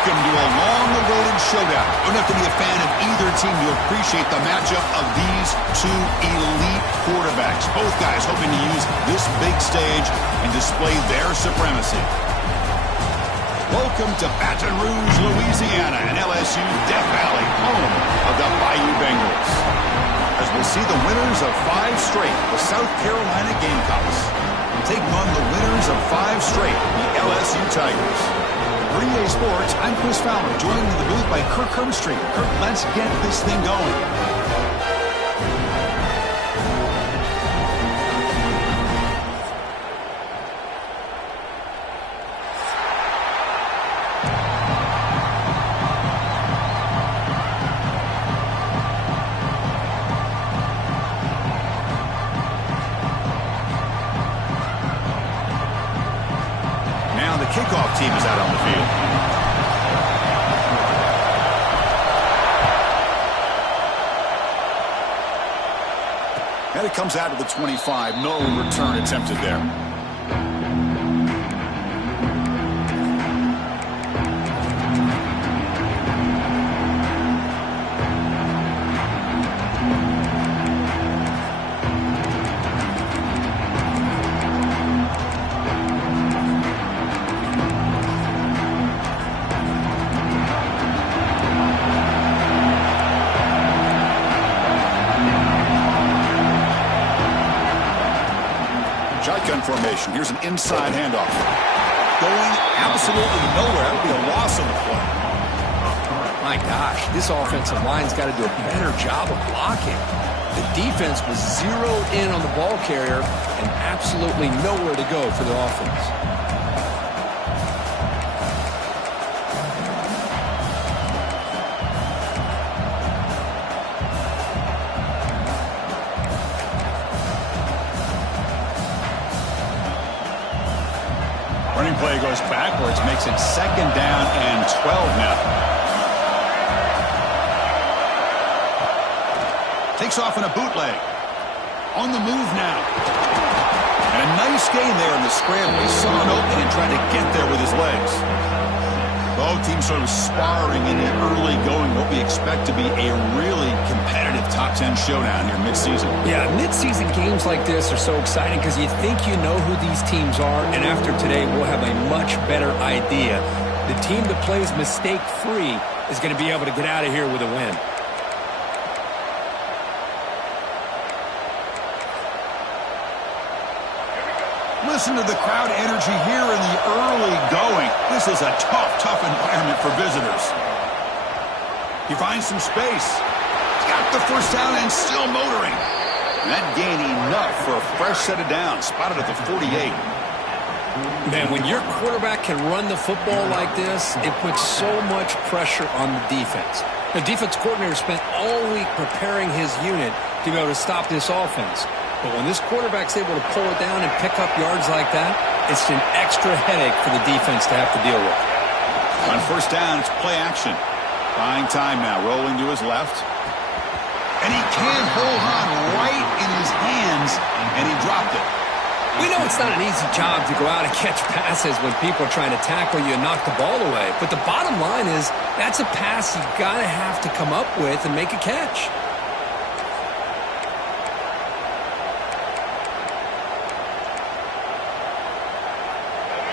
Welcome to a long-awaited showdown. You don't have to be a fan of either team to appreciate the matchup of these two elite quarterbacks. Both guys hoping to use this big stage and display their supremacy. Welcome to Baton Rouge, Louisiana, and LSU Death Valley, home of the Bayou Bengals. As we'll see the winners of 5 straight, the South Carolina Gamecocks, taking on the winners of 5 straight, the LSU Tigers. For EA Sports, I'm Chris Fowler, joined in the booth by Kirk Herbstreit. Kirk, let's get this thing going. Kickoff team is out on the field. And it comes out to the 25. No return attempted there. Shotgun formation. Here's an inside handoff. Going absolutely nowhere. That would be a loss on the play. My gosh, this offensive line's got to do a better job of blocking. The defense was zeroed in on the ball carrier and absolutely nowhere to go for the offense. Running play goes backwards, makes it 2nd down and 12 now. Takes off in a bootleg. On the move now. And a nice gain there in the scramble. He saw an opening and tried to get there with his legs. Both teams sort of sparring in the early going, what we expect to be a really competitive top 10 showdown here mid-season. Yeah, mid-season games like this are so exciting because you think you know who these teams are, and after today we'll have a much better idea. The team that plays mistake-free is going to be able to get out of here with a win. Listen to the crowd energy here in the early going. This is a tough environment for visitors. He finds some space. He's got the first down and still motoring. And that gained enough for a fresh set of downs. Spotted at the 48. Man, when your quarterback can run the football like this, it puts so much pressure on the defense. The defense coordinator spent all week preparing his unit to be able to stop this offense. But when this quarterback's able to pull it down and pick up yards like that, it's an extra headache for the defense to have to deal with. On first down, it's play action. Buying time now, rolling to his left. And he can't hold on right in his hands, and he dropped it. We know it's not an easy job to go out and catch passes when people are trying to tackle you and knock the ball away. But the bottom line is that's a pass you got to have to come up with and make a catch.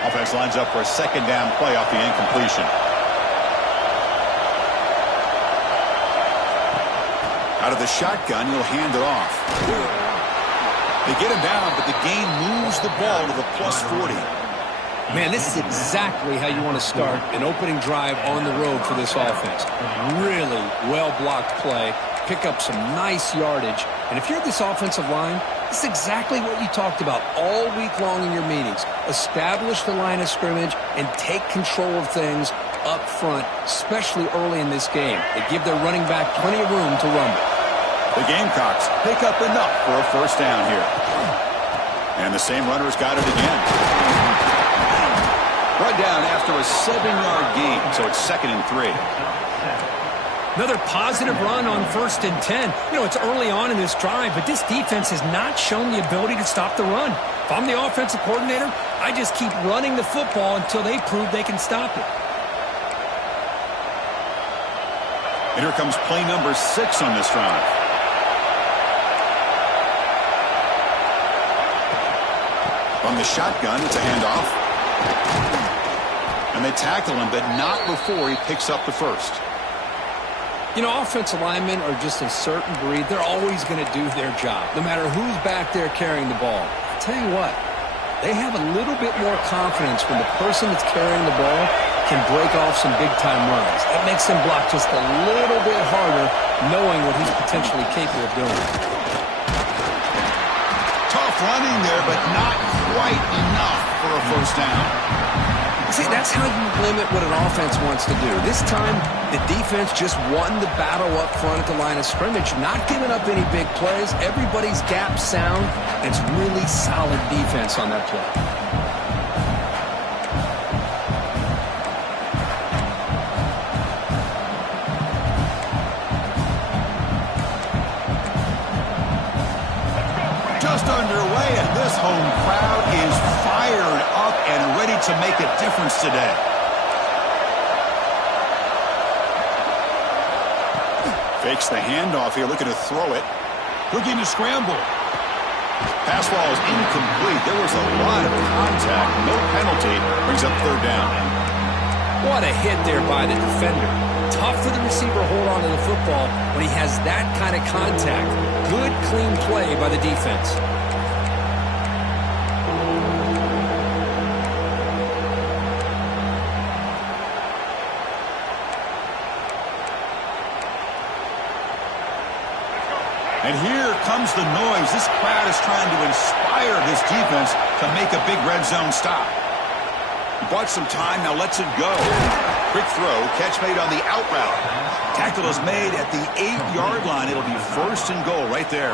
Offense lines up for a 2nd down play off the incompletion. Out of the shotgun, he'll hand it off. They get him down, but the gain moves the ball to the +40. Man, this is exactly how you want to start an opening drive on the road for this offense. Really well-blocked play, pick up some nice yardage, and if you're this offensive line, this is exactly what you talked about all week long in your meetings. Establish the line of scrimmage and take control of things up front, especially early in this game. They give their running back plenty of room to run. The Gamecocks pick up enough for a first down here. And the same runner's got it again. Run down after a 7-yard gain, so it's 2nd and 3. Another positive run on 1st and 10. You know, it's early on in this drive, but this defense has not shown the ability to stop the run. If I'm the offensive coordinator, I just keep running the football until they prove they can stop it. And here comes play number 6 on this drive. From the shotgun, it's a handoff. And they tackle him, but not before he picks up the first. You know, offensive linemen are just a certain breed. They're always going to do their job, no matter who's back there carrying the ball. I'll tell you what, they have a little bit more confidence when the person that's carrying the ball can break off some big-time runs. That makes them block just a little bit harder, knowing what he's potentially capable of doing. Tough running there, but not quite enough for a first down. See, that's how you limit what an offense wants to do. This time, the defense just won the battle up front at the line of scrimmage, not giving up any big plays. Everybody's gap sound, and it's really solid defense on that play. Just underway, and this home crowd is fired up and ready to make a difference today. Fakes the handoff here, looking to throw it. Looking to scramble. Pass ball is incomplete. There was a lot of contact. No penalty. Brings up third down. What a hit there by the defender. Tough for the receiver to hold on to the football when he has that kind of contact. Good, clean play by the defense. And here comes the noise. This crowd is trying to inspire this defense to make a big red zone stop. He bought some time, now lets it go. Quick throw, catch made on the out route. Tackle is made at the 8-yard line. It'll be first and goal right there.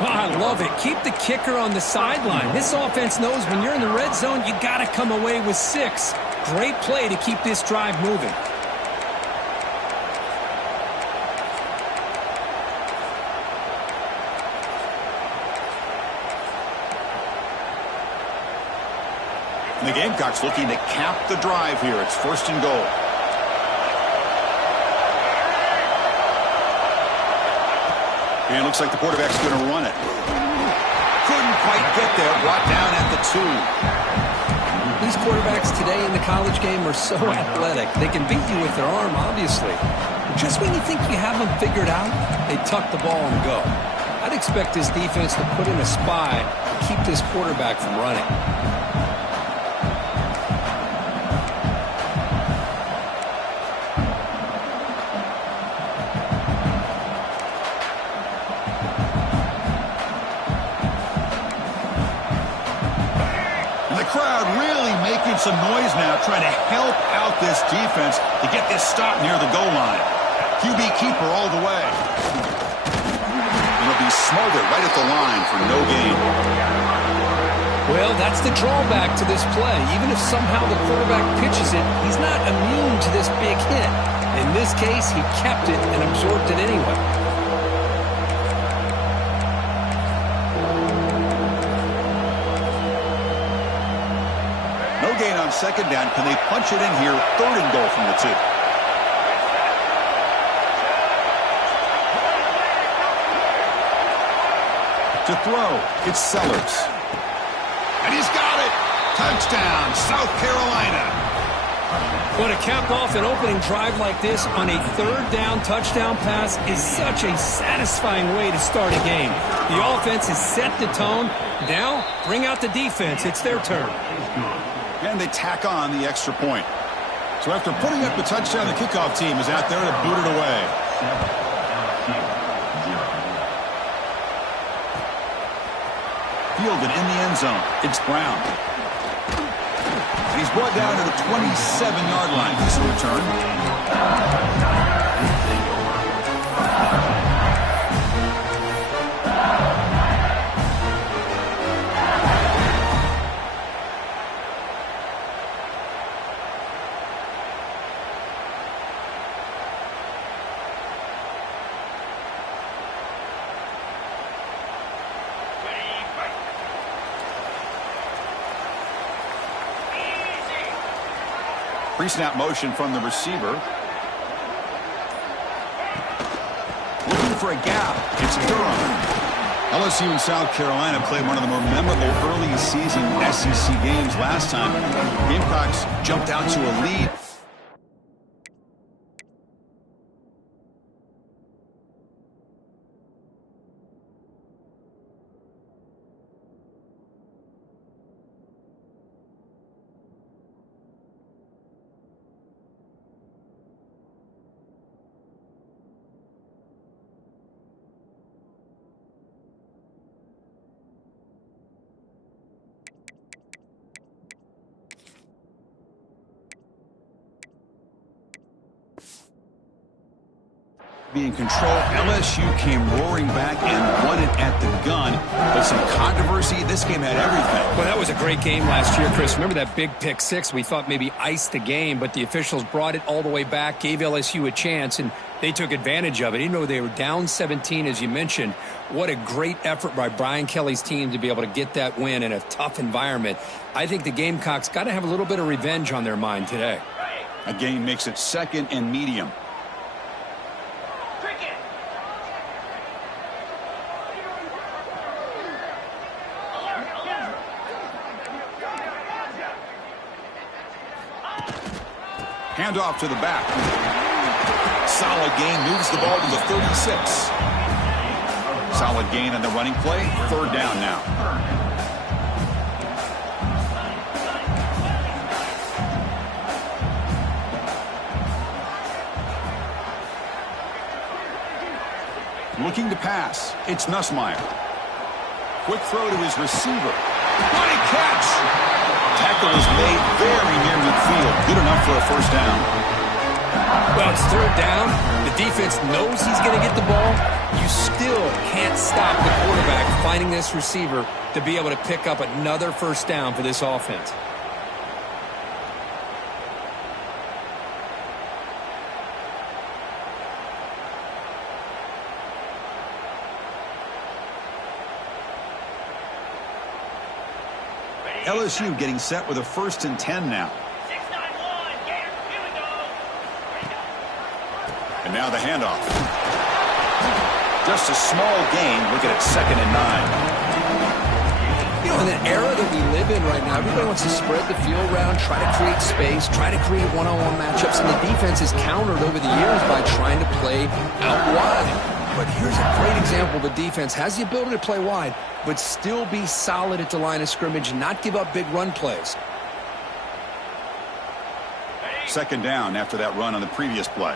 Oh, I love it. Keep the kicker on the sideline. This offense knows when you're in the red zone, you got to come away with 6. Great play to keep this drive moving. And the Gamecocks looking to cap the drive here. It's first and goal. And it looks like the quarterback's going to run it. Couldn't quite get there. Brought down at the 2. These quarterbacks today in the college game are so athletic. They can beat you with their arm, obviously. But just when you think you have them figured out, they tuck the ball and go. I'd expect this defense to put in a spy to keep this quarterback from running. Crowd really making some noise now, trying to help out this defense to get this stop near the goal line. QB keeper all the way. It'll be smothered right at the line for no gain. Well, that's the drawback to this play. Even if somehow the quarterback pitches it, he's not immune to this big hit. In this case, he kept it and absorbed it anyway. Gain on second down. Can they punch it in here? Third and goal from the 2. To throw, it's Sellers. And he's got it. Touchdown, South Carolina. Well, to cap off an opening drive like this on a third down touchdown pass is such a satisfying way to start a game. The offense has set the tone. Now, bring out the defense. It's their turn. And they tack on the extra point. So after putting up the touchdown, the kickoff team is out there to boot it away. Fielded in the end zone. It's Brown. And he's brought down to the 27-yard line. He's a return. Pre-snap motion from the receiver. for a gap. It's Durham. LSU and South Carolina played one of the more memorable early season SEC games last time. Gamecocks jumped out to a lead. Be in control. LSU came roaring back and won it at the gun. But some controversy. This game had everything. Well, that was a great game last year, Chris. Remember that big pick six? We thought maybe iced the game, but the officials brought it all the way back, gave LSU a chance, and they took advantage of it. Even though they were down 17, as you mentioned, what a great effort by Brian Kelly's team to be able to get that win in a tough environment. I think the Gamecocks got to have a little bit of revenge on their mind today. A gain makes it second and medium. Handoff to the back. Solid gain, moves the ball to the 36. Solid gain on the running play. Third down now. Looking to pass. It's Nussmeier. Quick throw to his receiver. What a catch! Tackle is made very near midfield. Good enough for a first down. Well, it's third down. The defense knows he's going to get the ball. You still can't stop the quarterback finding this receiver to be able to pick up another first down for this offense. LSU getting set with a 1st and 10 now. 6-9-1, Gators, here we go. And now the handoff. Just a small gain. Look at it, 2nd and 9. You know, in the era that we live in right now, everybody wants to spread the field around, try to create space, try to create one-on-one matchups, and the defense is countered over the years by trying to play out wide. But here's a great example. The defense has the ability to play wide, but still be solid at the line of scrimmage and not give up big run plays. 2nd down after that run on the previous play.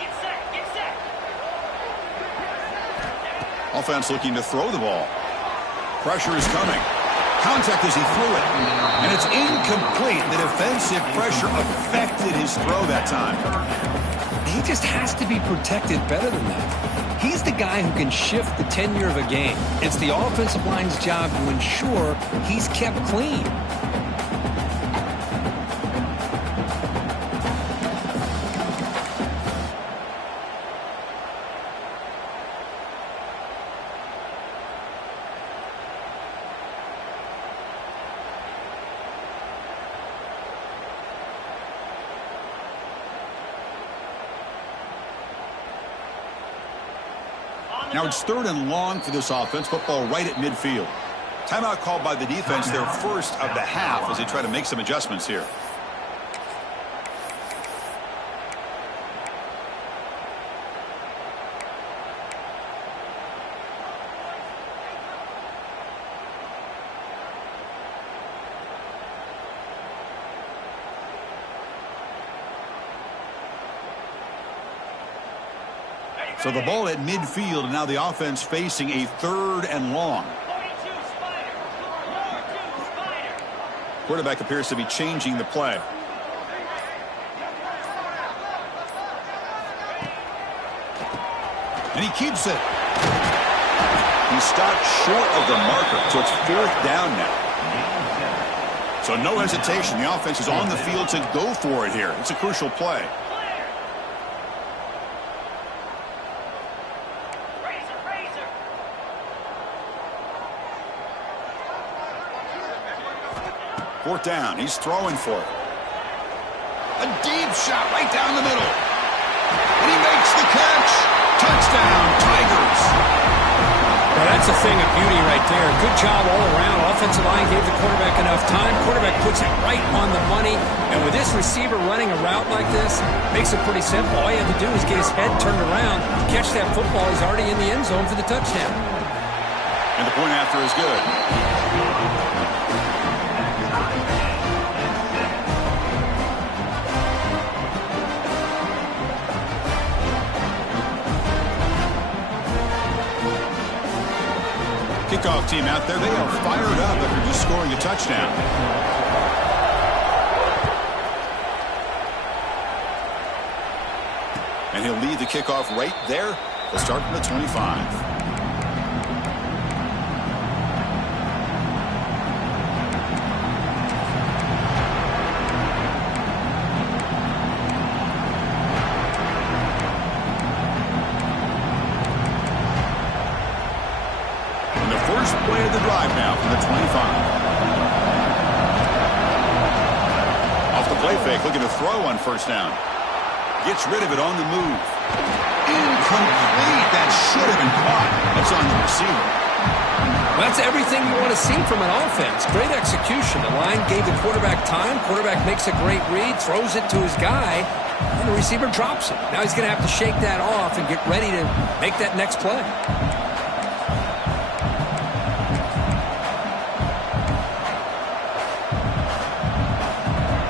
Get set, get set. Offense looking to throw the ball. Pressure is coming. Contact as he threw it. And it's incomplete. The defensive pressure affected his throw that time. He just has to be protected better than that. He's the guy who can shift the tenure of a game. It's the offensive line's job to ensure he's kept clean. Now it's 3rd and long for this offense. Football right at midfield. Timeout called by the defense, their first of the half, as they try to make some adjustments here. So the ball at midfield, and now the offense facing a 3rd and long. 42 Spider. 42 Spider. Quarterback appears to be changing the play. And he keeps it. He stopped short of the marker, so it's 4th down now. So no hesitation. The offense is on the field to go for it here. It's a crucial play. Fourth down. He's throwing for it. A deep shot right down the middle. And he makes the catch. Touchdown, Tigers. Well, that's a thing of beauty right there. Good job all around. Offensive line gave the quarterback enough time. Quarterback puts it right on the money. And with this receiver running a route like this, makes it pretty simple. All you have to do is get his head turned around, catch that football. He's already in the end zone for the touchdown. And the point after is good. Kickoff team out there, they are fired up after just scoring a touchdown. And he'll lead the kickoff right there. They'll start from the 25. First play of the drive now from the 25. Off the play fake, looking to throw on first down. Gets rid of it on the move. Incomplete. That should have been caught. That's on the receiver. That's everything you want to see from an offense. Great execution. The line gave the quarterback time. Quarterback makes a great read, throws it to his guy, and the receiver drops it. Now he's going to have to shake that off and get ready to make that next play.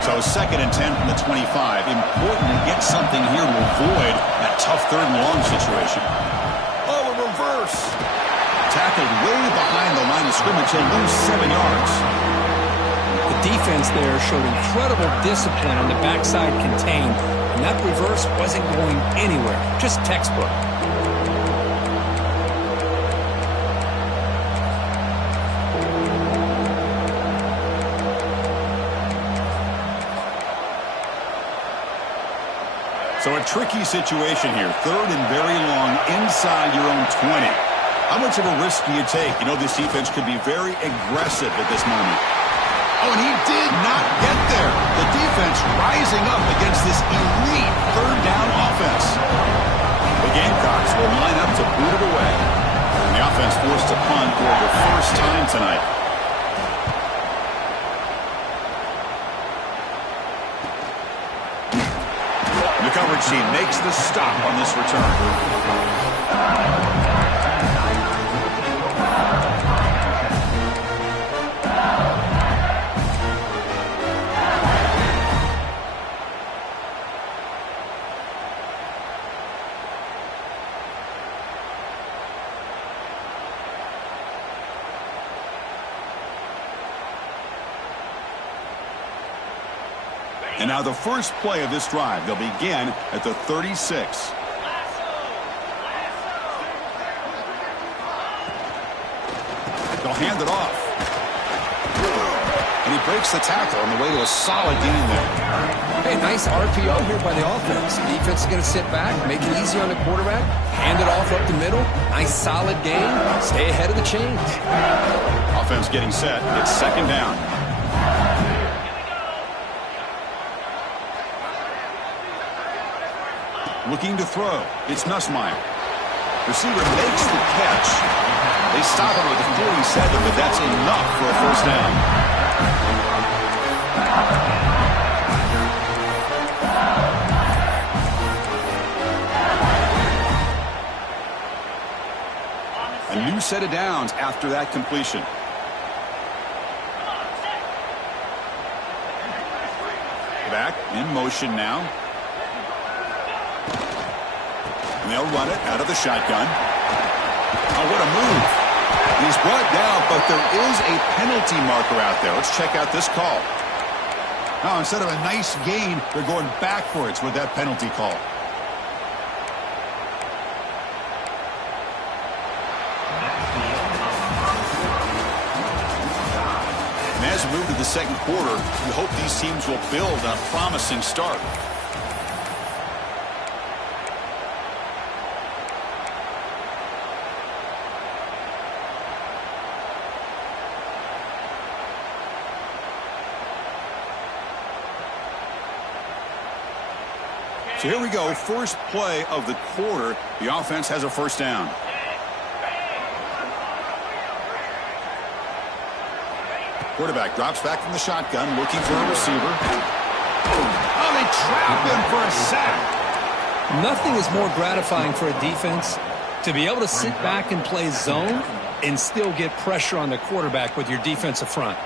So 2nd and 10 from the 25. Important to get something here to avoid that tough 3rd and long situation. Oh, a reverse. Tackled way behind the line of scrimmage. He'll lose 7 yards. The defense there showed incredible discipline on the backside contained, and that reverse wasn't going anywhere. Just textbook. So a tricky situation here. 3rd and very long inside your own 20. How much of a risk do you take? You know this defense could be very aggressive at this moment. Oh, and he did not get there. The defense rising up against this elite 3rd down offense. The Gamecocks will line up to boot it away. And the offense forced to punt for the first time tonight. The coverage team makes the stop on this return. And now the first play of this drive. They'll begin at the 36. They'll hand it off. And he breaks the tackle on the way to a solid gain there. Hey, nice RPO here by the offense. The defense is going to sit back, make it easy on the quarterback, hand it off up the middle. Nice solid gain. Stay ahead of the chains. Offense getting set. It's 2nd down. Looking to throw. It's Nussmeier. Receiver makes the catch. They stop him at the 47, but that's enough for a first down. A new set of downs after that completion. Back in motion now. And they'll run it out of the shotgun. Oh, what a move. He's brought down, but there is a penalty marker out there. Let's check out this call. Now, instead of a nice gain, they're going backwards with that penalty call. And as we move to the 2nd quarter, we hope these teams will build on a promising start. So here we go, first play of the quarter. The offense has a first down. Quarterback drops back from the shotgun, looking for a receiver. Oh, they trap him for a sack. Nothing is more gratifying for a defense to be able to sit back and play zone and still get pressure on the quarterback with your defensive front.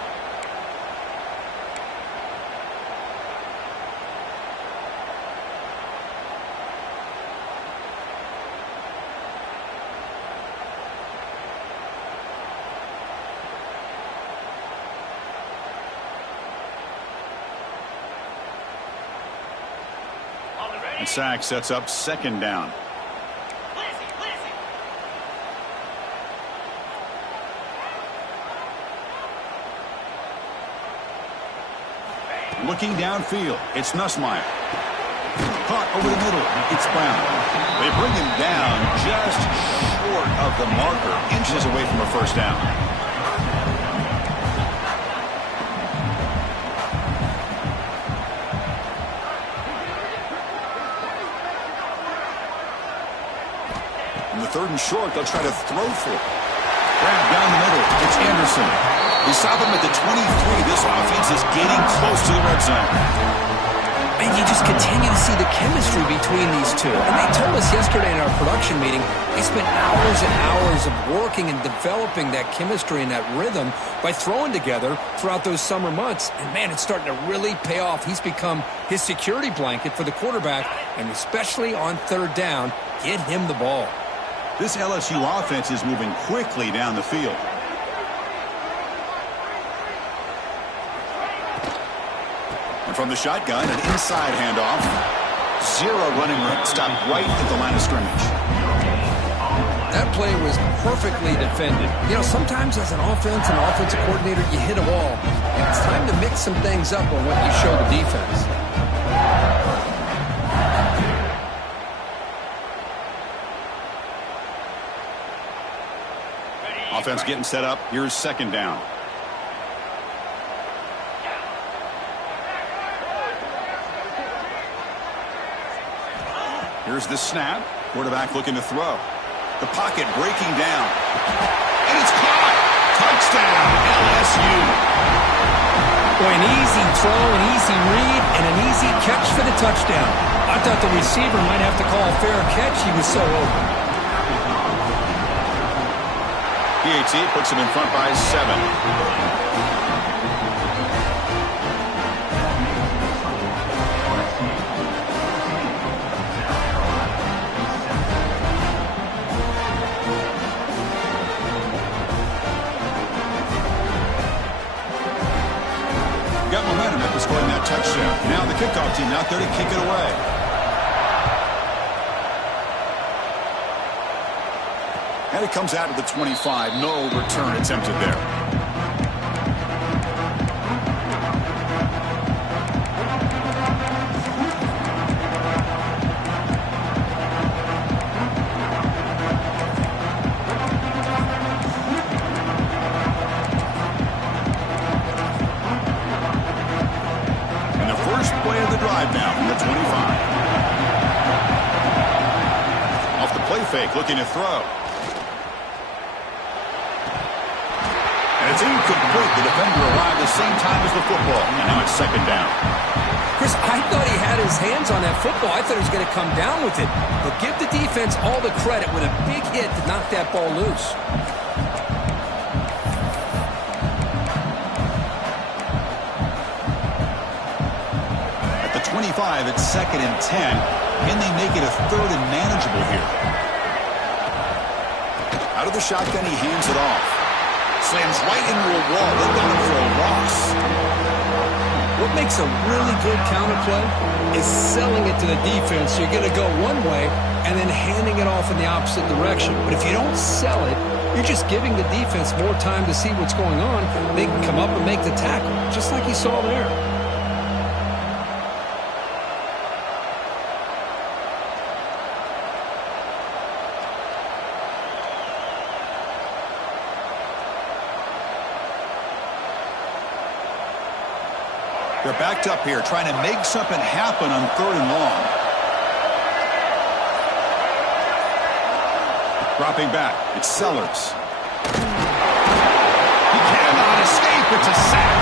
And sack sets up second down. Looking downfield, it's Nussmeier. Caught over the middle, it's Brown. They bring him down just short of the marker, inches away from a first down. In the third and short, they'll try to throw for it. Grab down the middle, it's Anderson. We saw them at the 23. This offense is getting close to the red zone. And you just continue to see the chemistry between these two. And they told us yesterday in our production meeting, they spent hours and hours of working and developing that chemistry and that rhythm by throwing together throughout those summer months. And, man, it's starting to really pay off. He's become his security blanket for the quarterback, and especially on third down, get him the ball. This LSU offense is moving quickly down the field. And from the shotgun, an inside handoff. Zero running room. Stopped right at the line of scrimmage. That play was perfectly defended. You know, sometimes as an offensive coordinator, you hit a wall. And it's time to mix some things up on what you show the defense. Offense getting set up. Here's second down. Here's the snap. Quarterback looking to throw. The pocket breaking down. And it's caught. Touchdown, LSU. Boy, an easy throw, an easy read, and an easy catch for the touchdown. I thought the receiver might have to call a fair catch. He was so open. PAT puts him in front by 7. Got momentum after scoring that touchdown. Now the kickoff team out there to kick it away. And it comes out of the 25. No return attempted there. And the first play of the drive now from the 25. Off the play fake, looking to throw. It's incomplete. The defender arrived the same time as the football. And now it's second down. Chris, I thought he had his hands on that football. I thought he was going to come down with it. But give the defense all the credit with a big hit to knock that ball loose. At the 25, it's second and 10. Can they make it a third and manageable here? Out of the shotgun, he hands it off. Slams right into a wall. They've got him for a loss. What makes a really good counter play is selling it to the defense. You're going to go one way and then handing it off in the opposite direction. But if you don't sell it, you're just giving the defense more time to see what's going on. They can come up and make the tackle, just like you saw there. They're backed up here, trying to make something happen on third and long. Dropping back, it's Sellers. He cannot escape. It's a sack.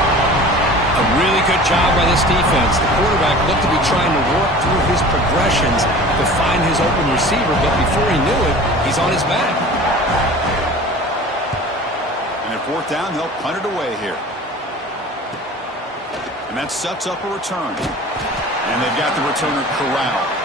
A really good job by this defense. The quarterback looked to be trying to work through his progressions to find his open receiver, but before he knew it, he's on his back. And at fourth down, they'll punt it away here. And that sets up a return. And they've got the returner corralled.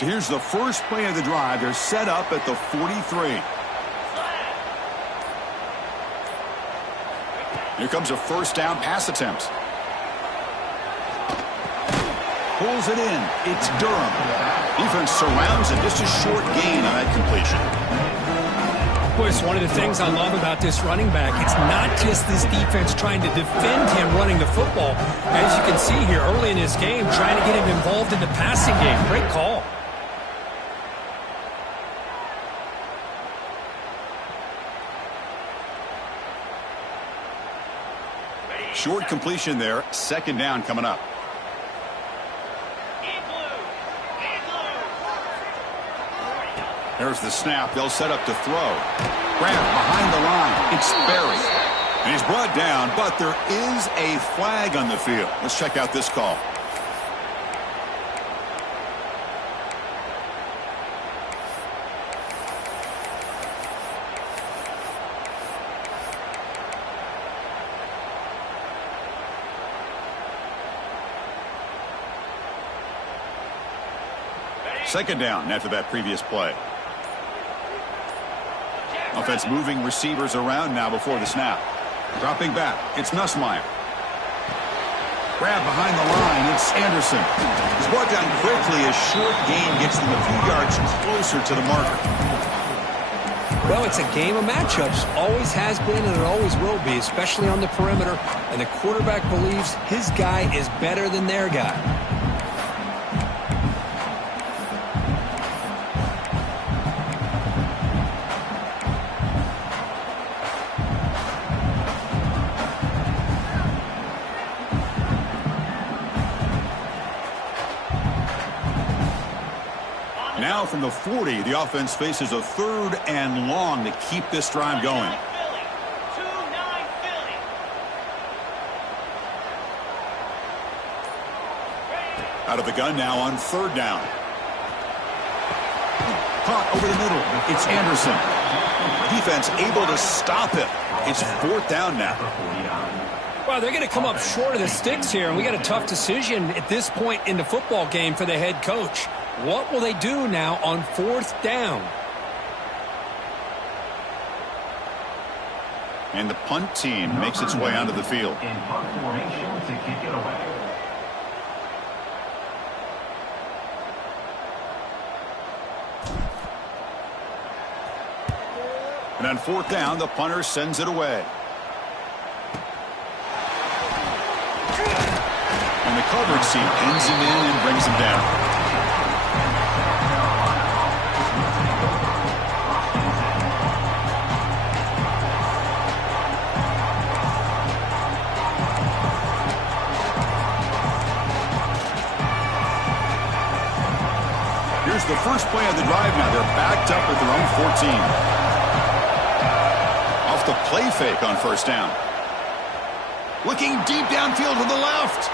So here's the first play of the drive. They're set up at the 43. Here comes a first down pass attempt. Pulls it in. It's Durham. Defense surrounds it. Just a short gain on that completion. Boy, it's one of the things I love about this running back. It's not just this defense trying to defend him running the football. As you can see here early in this game, trying to get him involved in the passing game. Great call. Short completion there. Second down coming up. There's the snap. They'll set up to throw. Grant behind the line. It's Berry. And he's brought down, but there is a flag on the field. Let's check out this call. Second down after that previous play. Offense moving receivers around now before the snap. Dropping back, it's Nussmeier. Grab behind the line, it's Anderson. He's brought down quickly as short gain gets them a few yards closer to the marker. Well, it's a game of matchups. Always has been and it always will be, especially on the perimeter. And the quarterback believes his guy is better than their guy. Now from the 40, the offense faces a third and long to keep this drive going. Out of the gun now on third down. Caught over the middle. It's Anderson. Defense able to stop it. It's fourth down now. Well, they're going to come up short of the sticks here, and we got a tough decision at this point in the football game for the head coach. What will they do now on fourth down? And the punt team makes its way onto the field. In punt formation to kick it away. And on fourth down, the punter sends it away. And the coverage team pins him in and brings him down. Here's the first play of the drive now. They're backed up at their own 14. Off the play fake on first down. Looking deep downfield to the left.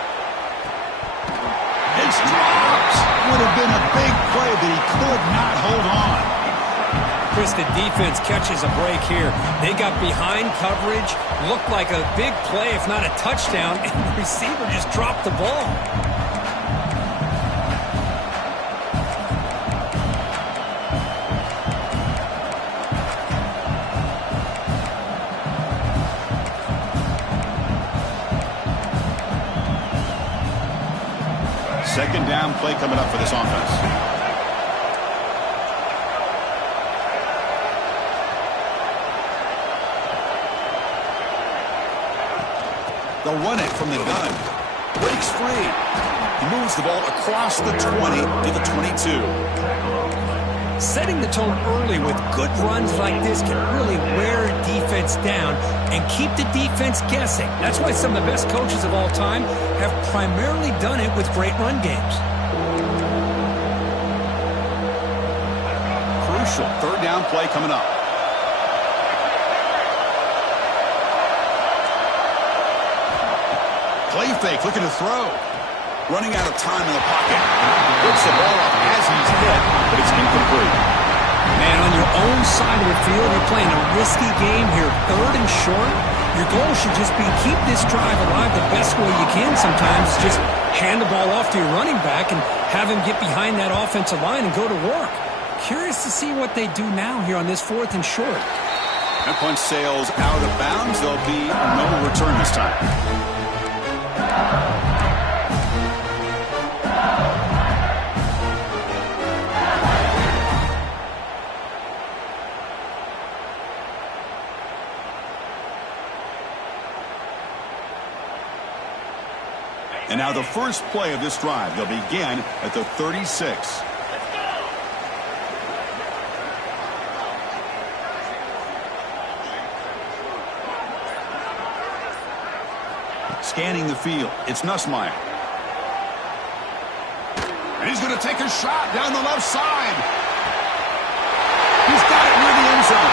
It's dropped. Would have been a big play, but he could not hold on. Chris, the defense catches a break here. They got behind coverage, looked like a big play, if not a touchdown, and the receiver just dropped the ball. Second down play coming up for this offense. They'll run it from the gun. Breaks free. He moves the ball across the 20 to the 22. Setting the tone early with good runs like this can really wear a defense down and keep the defense guessing. That's why some of the best coaches of all time have primarily done it with great run games. Crucial third down play coming up. Play fake, looking to throw. Running out of time in the pocket. Picks the ball up as he's hit, but it's incomplete. Man, on your own side of the field, you're playing a risky game here. Third and short. Your goal should just be keep this drive alive the best way you can sometimes. Just hand the ball off to your running back and have him get behind that offensive line and go to work. Curious to see what they do now here on this 4th and short. That punt sails out of bounds. There'll be no return this time. And now the first play of this drive. They'll begin at the 36. Scanning the field. It's Nussmeier. And he's going to take a shot down the left side. He's got it near the end zone.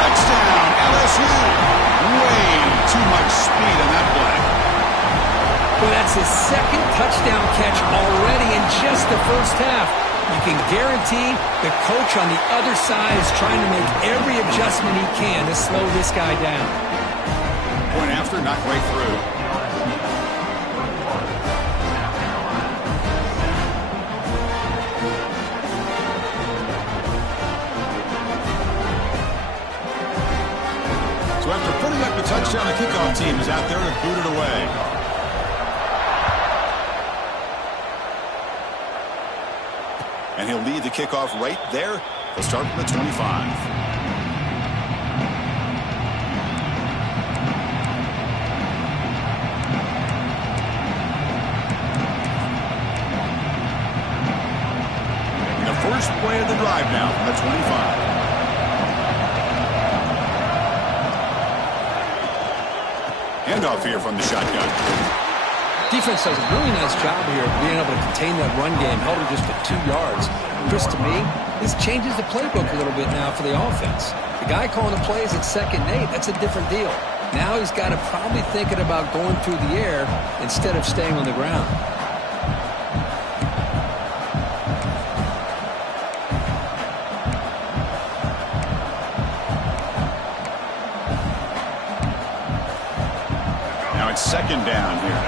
Touchdown, LSU. Way too much speed on that play. Well, that's his second touchdown catch already in just the first half. You can guarantee the coach on the other side is trying to make every adjustment he can to slow this guy down. Point after, knocked right through. So after putting up the touchdown, the kickoff team is out there to boot it away. And he'll lead the kickoff right there. He'll start from the 25. And the first play of the drive now from the 25. Handoff here from the shotgun. Defense does a really nice job here of being able to contain that run game, held it just to 2 yards. Chris, to me, this changes the playbook a little bit now for the offense. The guy calling the plays at 2nd and 8, that's a different deal. Now he's got to probably thinking about going through the air instead of staying on the ground. Now it's 2nd down here.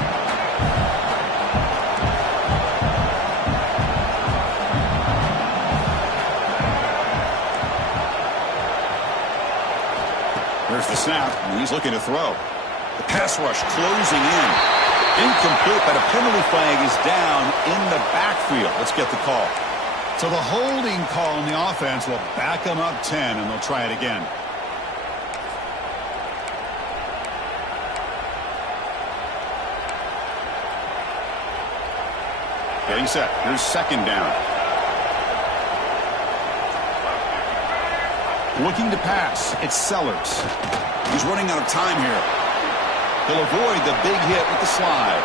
There's the snap, and he's looking to throw. The pass rush closing in. Incomplete, but a penalty flag is down in the backfield. Let's get the call. So the holding call on the offense will back them up 10, and they'll try it again. Getting set. Here's 2nd down. Looking to pass. It's Sellers. He's running out of time here. He'll avoid the big hit with the slide.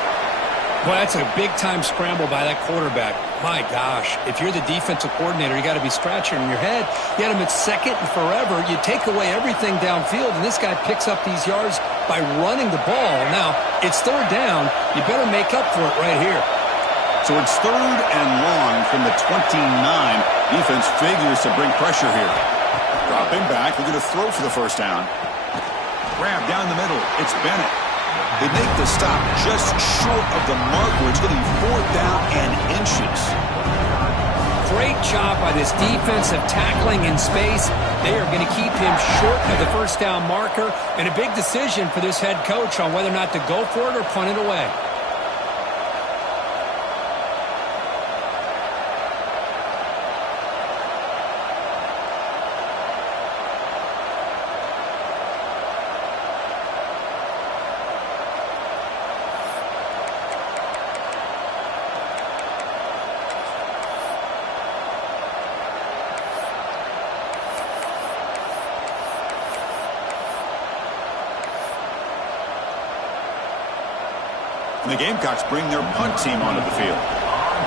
Boy, that's a big-time scramble by that quarterback. My gosh, if you're the defensive coordinator, you got to be scratching your head. You had him at 2nd and forever. You take away everything downfield, and this guy picks up these yards by running the ball. Now, it's 3rd down. You better make up for it right here. So it's 3rd and long from the 29. Defense figures to bring pressure here. Dropping back, looking to throw for the first down. Grab down the middle. It's Bennett. They make the stop just short of the marker. It's going to be 4th down and inches. Great job by this defensive tackling in space. They are going to keep him short of the first down marker. And a big decision for this head coach on whether or not to go for it or punt it away. And the Gamecocks bring their punt team onto the field.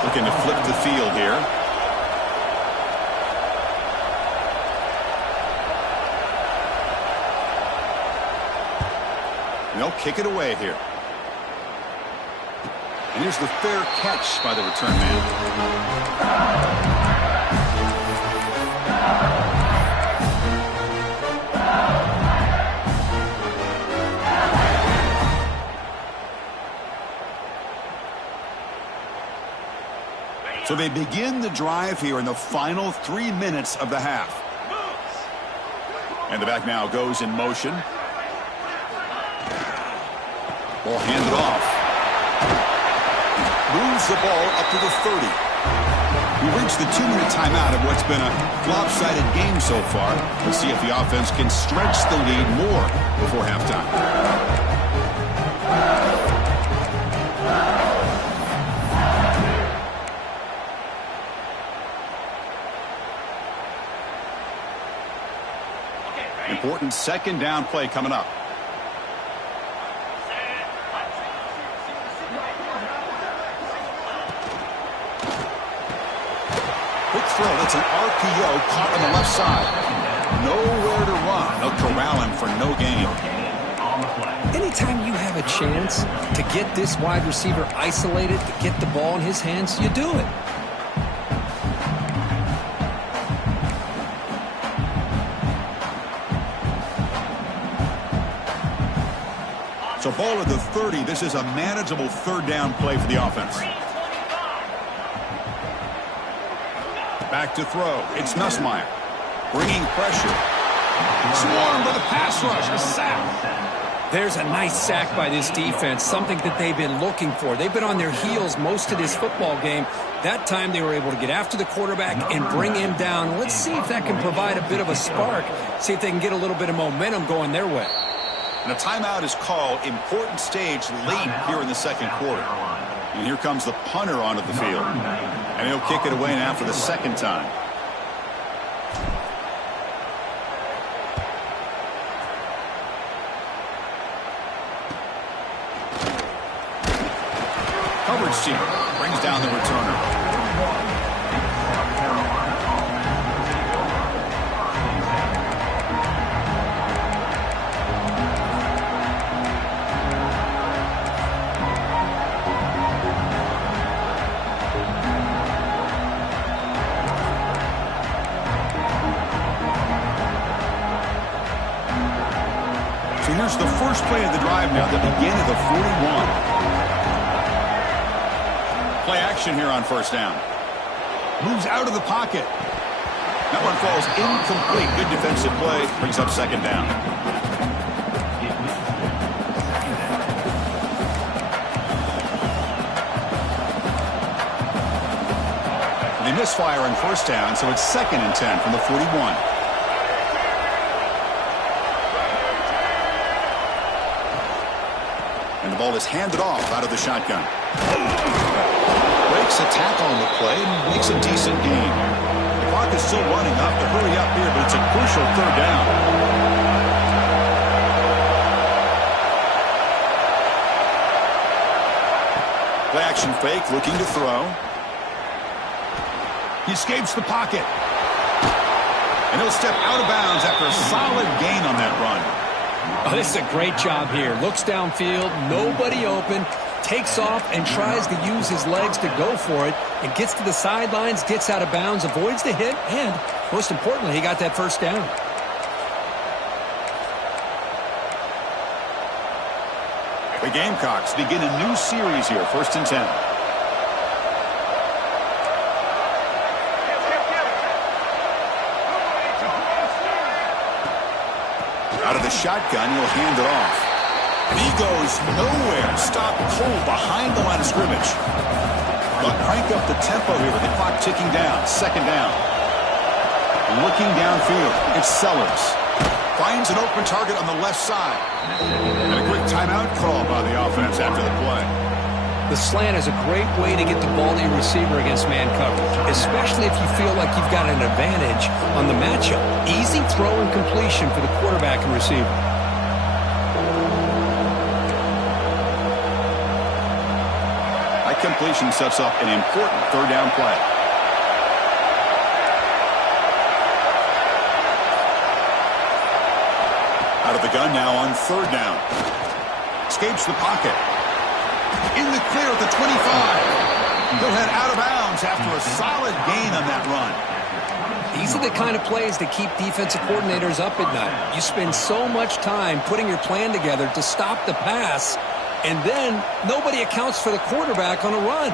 Looking to flip the field here. They'll kick it away here. And here's the fair catch by the return man. So they begin the drive here in the final 3 minutes of the half. And the back now goes in motion. Ball handed off. Moves the ball up to the 30. We reached the 2-minute timeout of what's been a lopsided game so far. We'll see if the offense can stretch the lead more before halftime. Important second down play coming up. Quick throw. That's an RPO caught on the left side. Nowhere to run. They'll corral him for no gain. Anytime you have a chance to get this wide receiver isolated, to get the ball in his hands, you do it. So ball at the 30. This is a manageable third down play for the offense. Back to throw. It's Nussmeier. Bringing pressure. Swarmed by the pass rush. A sack. There's a nice sack by this defense, something that they've been looking for. They've been on their heels most of this football game. That time they were able to get after the quarterback and bring him down. Let's see if that can provide a bit of a spark. See if they can get a little bit of momentum going their way. And a timeout is called. Important stage late here in the second quarter. And here comes the punter onto the field. And he'll kick it away now for the second time. Coverage team brings down the returner. Here's the first play of the drive now, the beginning of the 41. Play action here on first down. Moves out of the pocket. That one falls incomplete. Good defensive play. Brings up second down. They misfire on first down, so it's 2nd and 10 from the 41. And the ball is handed off out of the shotgun. Breaks a tackle on the play and makes a decent gain. The clock is still running up to hurry up here, but it's a crucial third down. Play action fake, looking to throw. He escapes the pocket. And he'll step out of bounds after a solid gain on that run. Oh, this is a great job here. Looks downfield, nobody open, takes off and tries to use his legs to go for it, and gets to the sidelines, gets out of bounds, avoids the hit, and most importantly, he got that first down. The Gamecocks begin a new series here, 1st and 10. Out of the shotgun, he'll hand it off. And he goes nowhere. Stop cold behind the line of scrimmage. They'll crank up the tempo here with the clock ticking down. Second down. Looking downfield. It's Sellers. Finds an open target on the left side. And a quick timeout call by the offense after the play. The slant is a great way to get the ball to your receiver against man coverage, especially if you feel like you've got an advantage on the matchup. Easy throw and completion for the quarterback and receiver. completion sets up an important third down play. Out of the gun now on third down. Escapes the pocket. In the clear at the 25. He'll head out of bounds after a solid gain on that run. These are the kind of plays that keep defensive coordinators up at night. You spend so much time putting your plan together to stop the pass, and then nobody accounts for the quarterback on a run.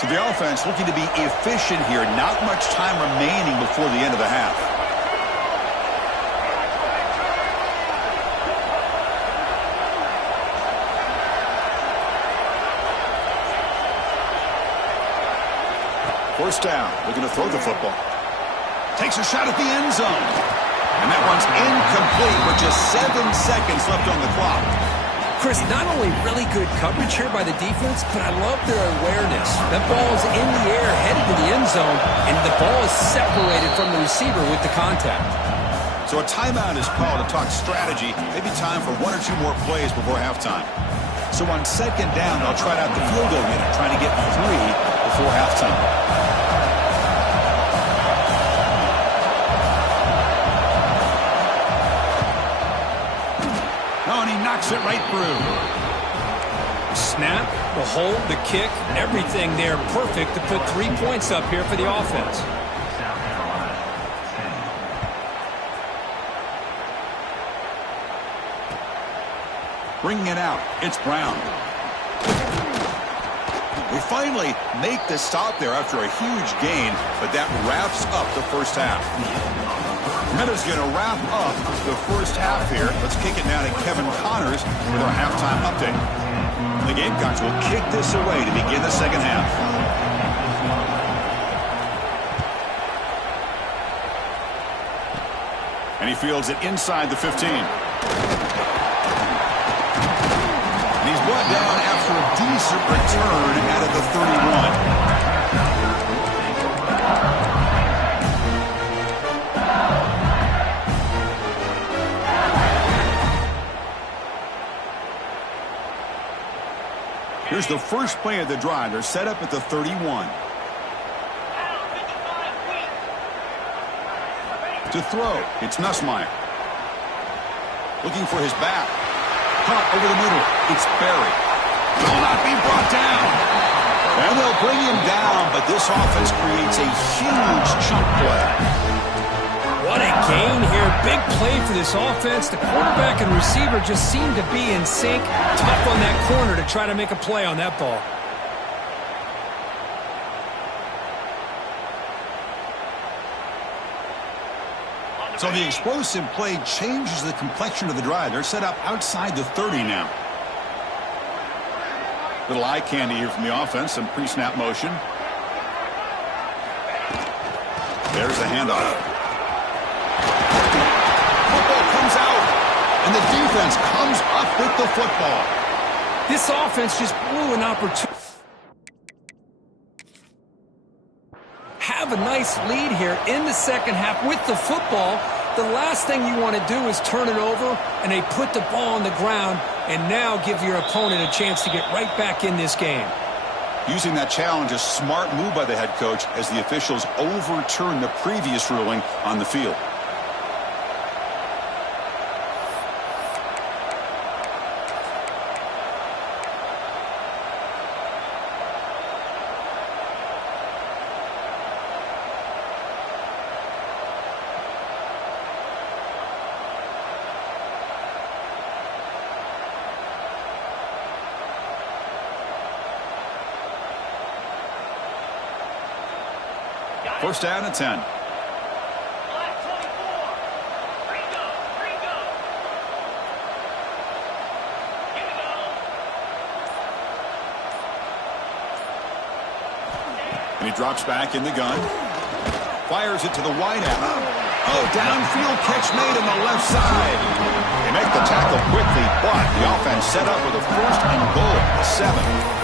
So the offense looking to be efficient here. Not much time remaining before the end of the half. First down, looking to throw the football. Takes a shot at the end zone. And that one's incomplete with just 7 seconds left on the clock. Chris, not only really good coverage here by the defense, but I love their awareness. That ball is in the air, headed to the end zone, and the ball is separated from the receiver with the contact. So a timeout is called to talk strategy. Maybe time for 1 or 2 more plays before halftime. So on second down, they'll try out the field goal unit, trying to get 3 before halftime. And he knocks it right through. Snap, the hold, the kick, everything there perfect to put 3 points up here for the offense. Bringing it out, it's Brown. We finally make the stop there after a huge gain, but that wraps up the first half. Minutes going to wrap up the first half here. Let's kick it now to Kevin Connors with our halftime update. The Gamecocks will kick this away to begin the second half. And he fields it inside the 15. And he's brought down after a decent return out of the 31. Here's the first play of the drive. They're set up at the 31. To throw, it's Nussmeier. Looking for his back. Caught over the middle. It's Berry. Will not be brought down. And they'll bring him down, but this offense creates a huge chunk play. What a gain here. Big play for this offense. The quarterback and receiver just seem to be in sync. Tough on that corner to try to make a play on that ball. So the explosive play changes the complexion of the drive. They're set up outside the 30 now. Little eye candy here from the offense. Some pre-snap motion. There's the handoff. And the defense comes up with the football. This offense just blew an opportunity. Have a nice lead here in the second half with the football. The last thing you want to do is turn it over, and they put the ball on the ground and now give your opponent a chance to get right back in this game. Using that challenge, a smart move by the head coach as the officials overturn the previous ruling on the field. First down at 10. And he drops back in the gun. Fires it to the wide out. Oh, downfield catch made on the left side. They make the tackle quickly, but the offense set up with a first and goal at the 7.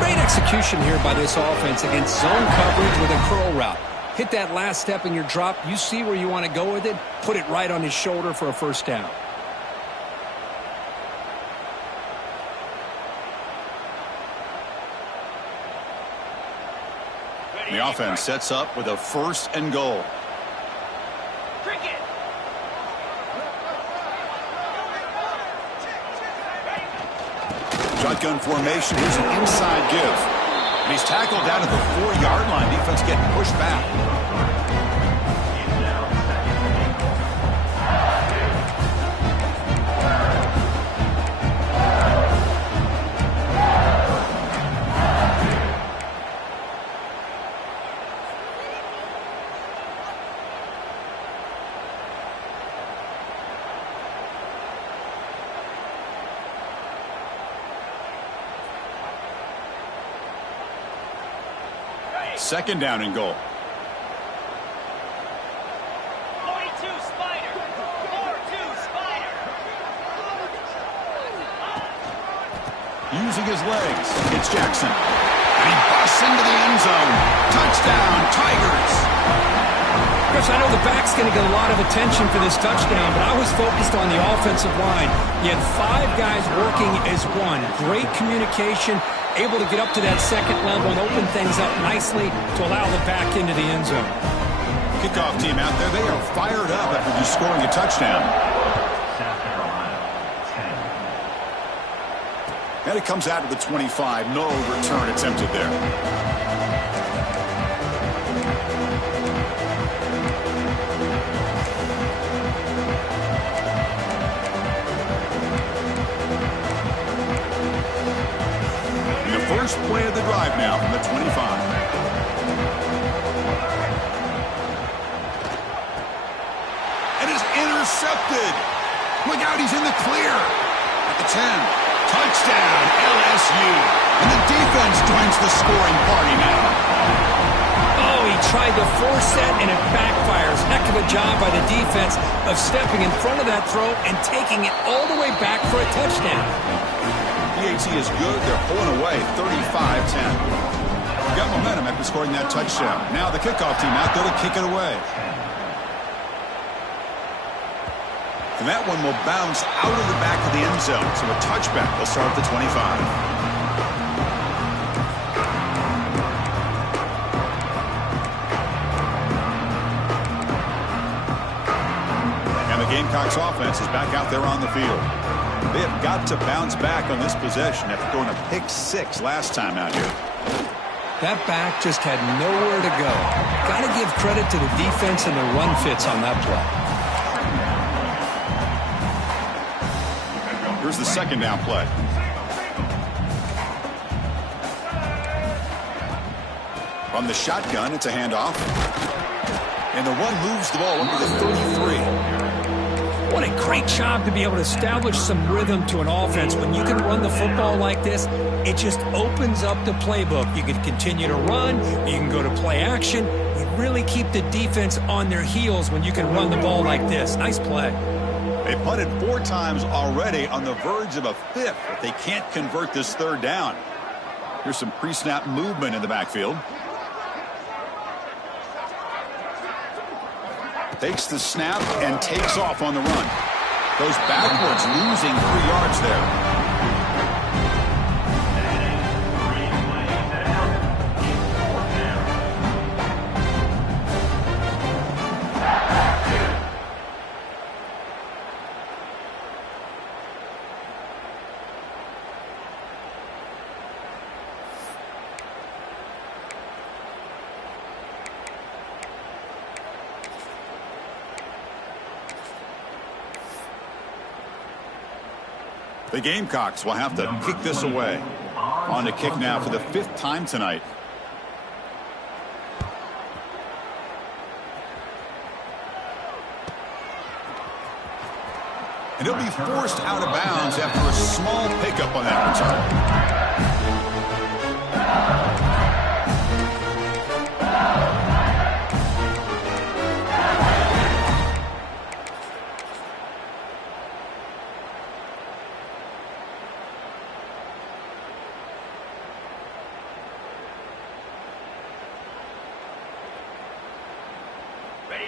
Great execution here by this offense against zone coverage with a curl route. Hit that last step in your drop. You see where you want to go with it. Put it right on his shoulder for a first down. The offense sets up with a 1st and goal. Cricket. Shotgun formation. Here's an inside give. And he's tackled down at the 4-yard line. Defense getting pushed back. Second down and goal. 42 Spider. 4-2 Spider. Using his legs. It's Jackson. And he busts into the end zone. Touchdown, Tigers. Chris, I know the back's going to get a lot of attention for this touchdown, but I was focused on the offensive line. You had 5 guys working as one. Great communication, able to get up to that second level and open things up nicely to allow the back into the end zone. Kickoff team out there. They are fired up after just scoring a touchdown. South Carolina, 10. And it comes out of the 25. No return attempted there. First play of the drive now from the 25. And is intercepted. Look out, he's in the clear. At the 10. Touchdown, LSU. And the defense joins the scoring party now. Oh, he tried to force that, and it backfires. Heck of a job by the defense of stepping in front of that throw and taking it all the way back for a touchdown. PAT is good. They're pulling away 35-10. Got momentum after scoring that touchdown. Now the kickoff team out there to kick it away. And that one will bounce out of the back of the end zone. So a touchback will start at the 25. And the Gamecocks offense is back out there on the field. They have got to bounce back on this possession after throwing a pick 6 last time out here. That back just had nowhere to go. Got to give credit to the defense and the run fits on that play. Here's the second down play. From the shotgun, it's a handoff. And the one moves the ball up to the 33. What a great job to be able to establish some rhythm to an offense. When you can run the football like this, it just opens up the playbook. You can continue to run. You can go to play action. You really keep the defense on their heels when you can run the ball like this. Nice play. They punted 4 times already, on the verge of a 5th if they can't convert this 3rd down. Here's some pre-snap movement in the backfield. Takes the snap and takes off on the run. Goes backwards, losing 3 yards there. The Gamecocks will have to kick this away. On to kick now for the 5th time tonight. And he'll be forced out of bounds after a small pickup on that return.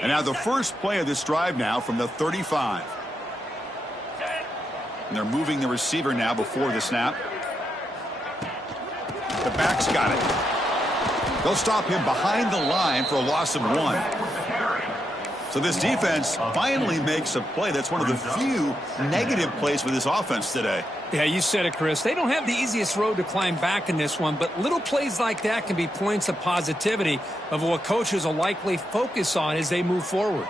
And now the first play of this drive now from the 35. And they're moving the receiver now before the snap. The back's got it. They'll stop him behind the line for a loss of 1. So this defense finally makes a play. That's one of the few negative plays for this offense today. Yeah, you said it, Chris. They don't have the easiest road to climb back in this one, but little plays like that can be points of positivity of what coaches will likely focus on as they move forward.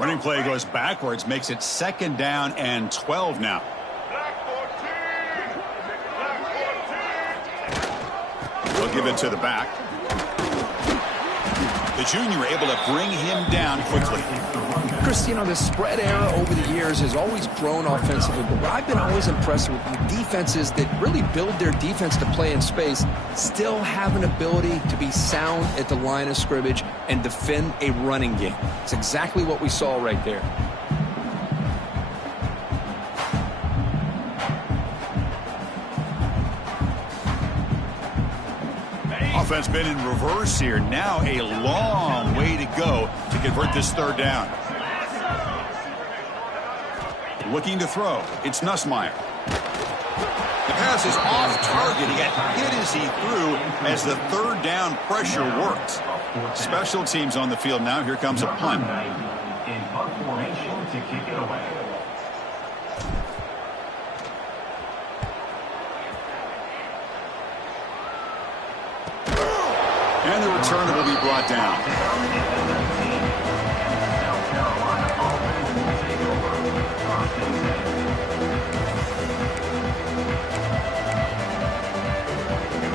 Running play goes backwards, makes it 2nd down and 12 now. They'll give it to the back. The junior able to bring him down quickly. Chris, you know, the spread era over the years has always grown offensively, but what I've been always impressed with the defenses that really build their defense to play in space still have an ability to be sound at the line of scrimmage and defend a running game. It's exactly what we saw right there. Offense been in reverse here. Now a long way to go to convert this 3rd down. Looking to throw. It's Nussmeier. The pass is off target. He got hit as he threw as the 3rd down pressure worked. Special teams on the field now. Here comes a punt. In punt formation to kick it away. And the returner will be brought down.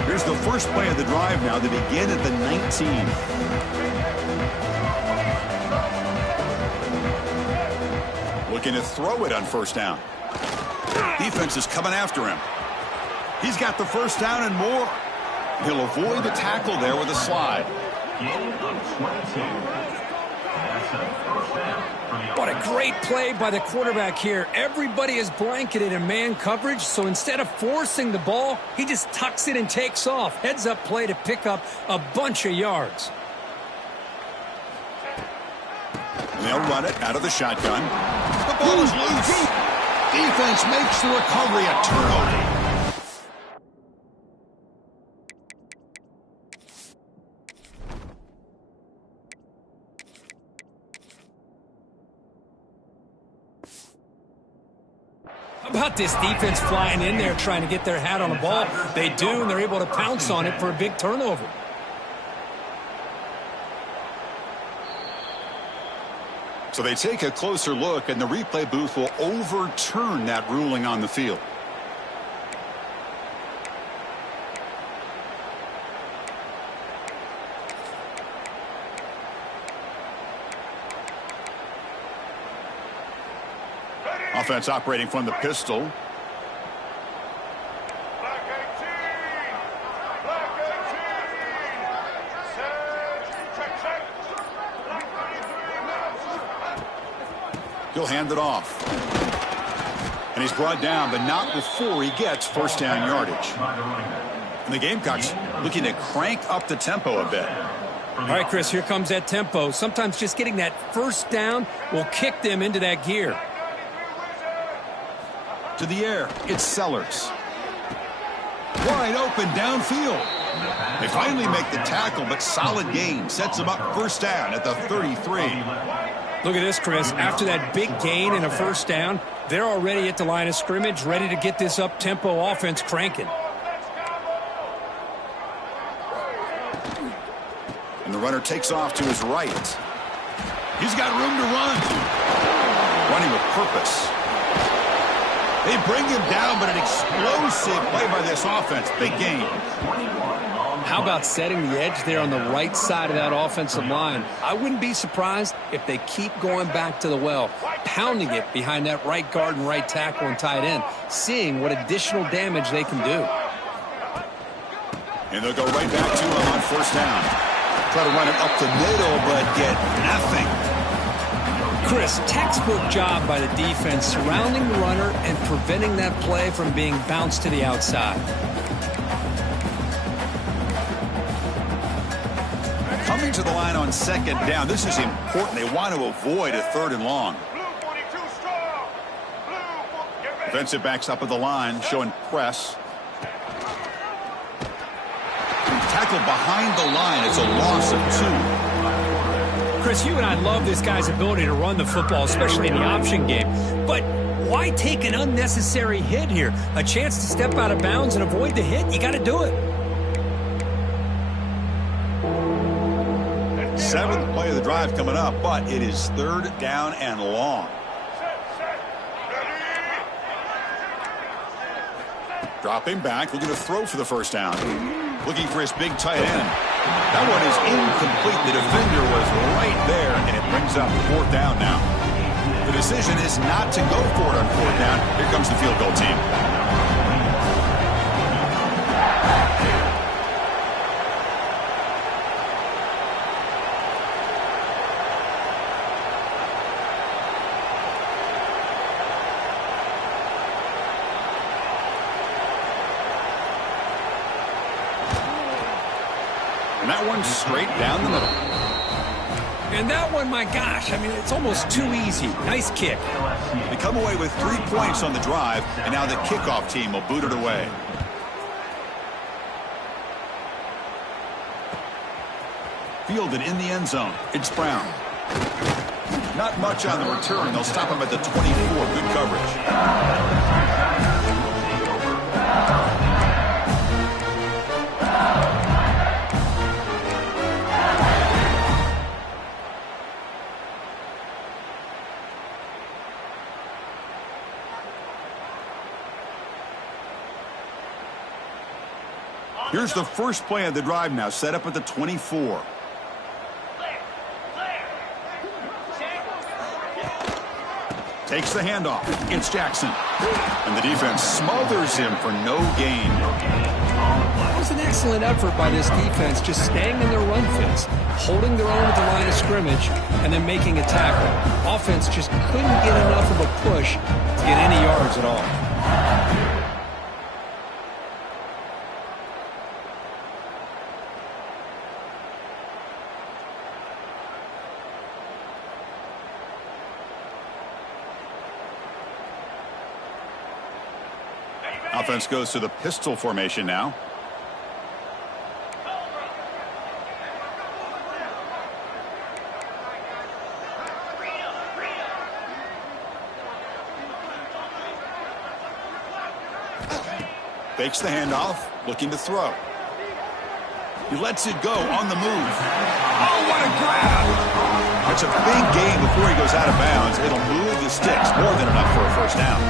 Here's the first play of the drive now. They begin at the 19. Looking to throw it on 1st down. Defense is coming after him. He's got the 1st down and more. He'll avoid the tackle there with a slide. What a great play by the quarterback here. Everybody is blanketed in man coverage, so instead of forcing the ball, he just tucks it and takes off. Heads-up play to pick up a bunch of yards. They'll run it out of the shotgun. The ball is loose. Defense makes the recovery a turnover. How about this defense flying in there trying to get their hat on the ball? They do, and they're able to pounce on it for a big turnover. So they take a closer look, and the replay booth will overturn that ruling on the field. Offense operating from the pistol. He'll hand it off. And he's brought down, but not before he gets 1st down yardage. And the Gamecocks looking to crank up the tempo a bit. All right, Chris, here comes that tempo. Sometimes just getting that 1st down will kick them into that gear. To the air, it's Sellers. Wide open downfield. They finally make the tackle, but solid gain sets them up 1st down at the 33. Look at this, Chris. After that big gain and a 1st down, they're already at the line of scrimmage, ready to get this up-tempo offense cranking. And the runner takes off to his right. He's got room to run. Running with purpose. They bring him down, but an explosive play by this offense. Big gain. How about setting the edge there on the right side of that offensive line? I wouldn't be surprised if they keep going back to the well, pounding it behind that right guard and right tackle and tight end, seeing what additional damage they can do. And they'll go right back to him on 1st down. Try to run it up the middle, but get nothing. Chris, textbook job by the defense surrounding the runner and preventing that play from being bounced to the outside. Coming to the line on second down, this is important. They want to avoid a 3rd and long. Defensive backs up at the line, showing press. Tackled behind the line. It's a loss of 2. Chris, you and I love this guy's ability to run the football, especially in the option game. But why take an unnecessary hit here? A chance to step out of bounds and avoid the hit? You got to do it. 7th play of the drive coming up, but it is 3rd down and long. Dropping back, looking to throw for the first down. Looking for his big tight end. That one is incomplete. The defender was right there, and it brings up 4th down now. The decision is not to go for it on 4th down. Here comes the field goal team. And that one's straight down the middle. And that one, my gosh, I mean, it's almost too easy. Nice kick. They come away with 3 points on the drive, and now the kickoff team will boot it away. Fielded in the end zone. It's Brown. Not much on the return. They'll stop him at the 24. Good coverage. Here's the first play of the drive now, set up at the 24. Takes the handoff. It's Jackson. And the defense smothers him for no gain. That was an excellent effort by this defense, just staying in their run fits, holding their own at the line of scrimmage, and then making a tackle. Offense just couldn't get enough of a push to get any yards at all. Offense goes to the pistol formation now. Fakes the handoff, looking to throw. He lets it go on the move. Oh, what a grab! It's a big gain before he goes out of bounds. It'll move the sticks, more than enough for a first down.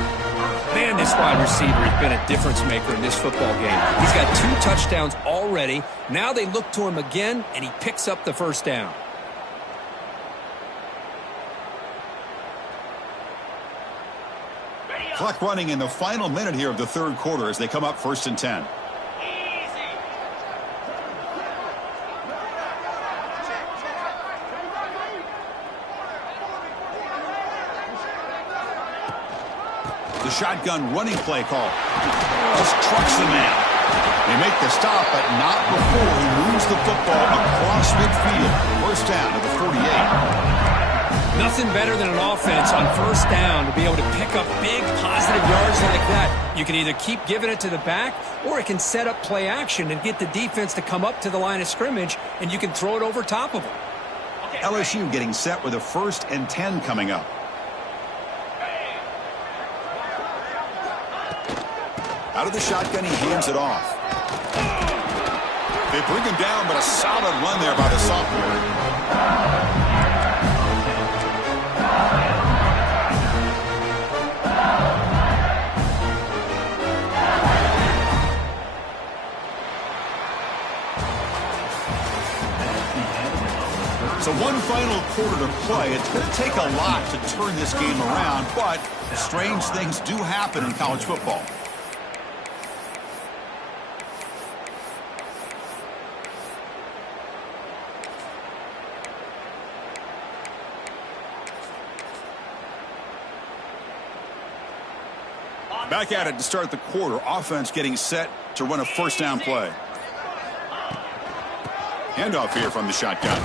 Man, this wide receiver has been a difference maker in this football game. He's got 2 touchdowns already. Now they look to him again, and he picks up the first down. Clock running in the final minute here of the 3rd quarter as they come up 1st and 10. The shotgun running play call. Just trucks the man. They make the stop, but not before he moves the football across midfield. First down to the 48. Nothing better than an offense on first down to be able to pick up big positive yards like that. You can either keep giving it to the back, or it can set up play action and get the defense to come up to the line of scrimmage, and you can throw it over top of them. LSU getting set with a 1st and 10 coming up. Out of the shotgun, he hands it off. They bring him down, but a solid run there by the sophomore. So one final quarter to play. It's going to take a lot to turn this game around, but strange things do happen in college football. Back at it to start the quarter. Offense getting set to run a first down play. Handoff here from the shotgun.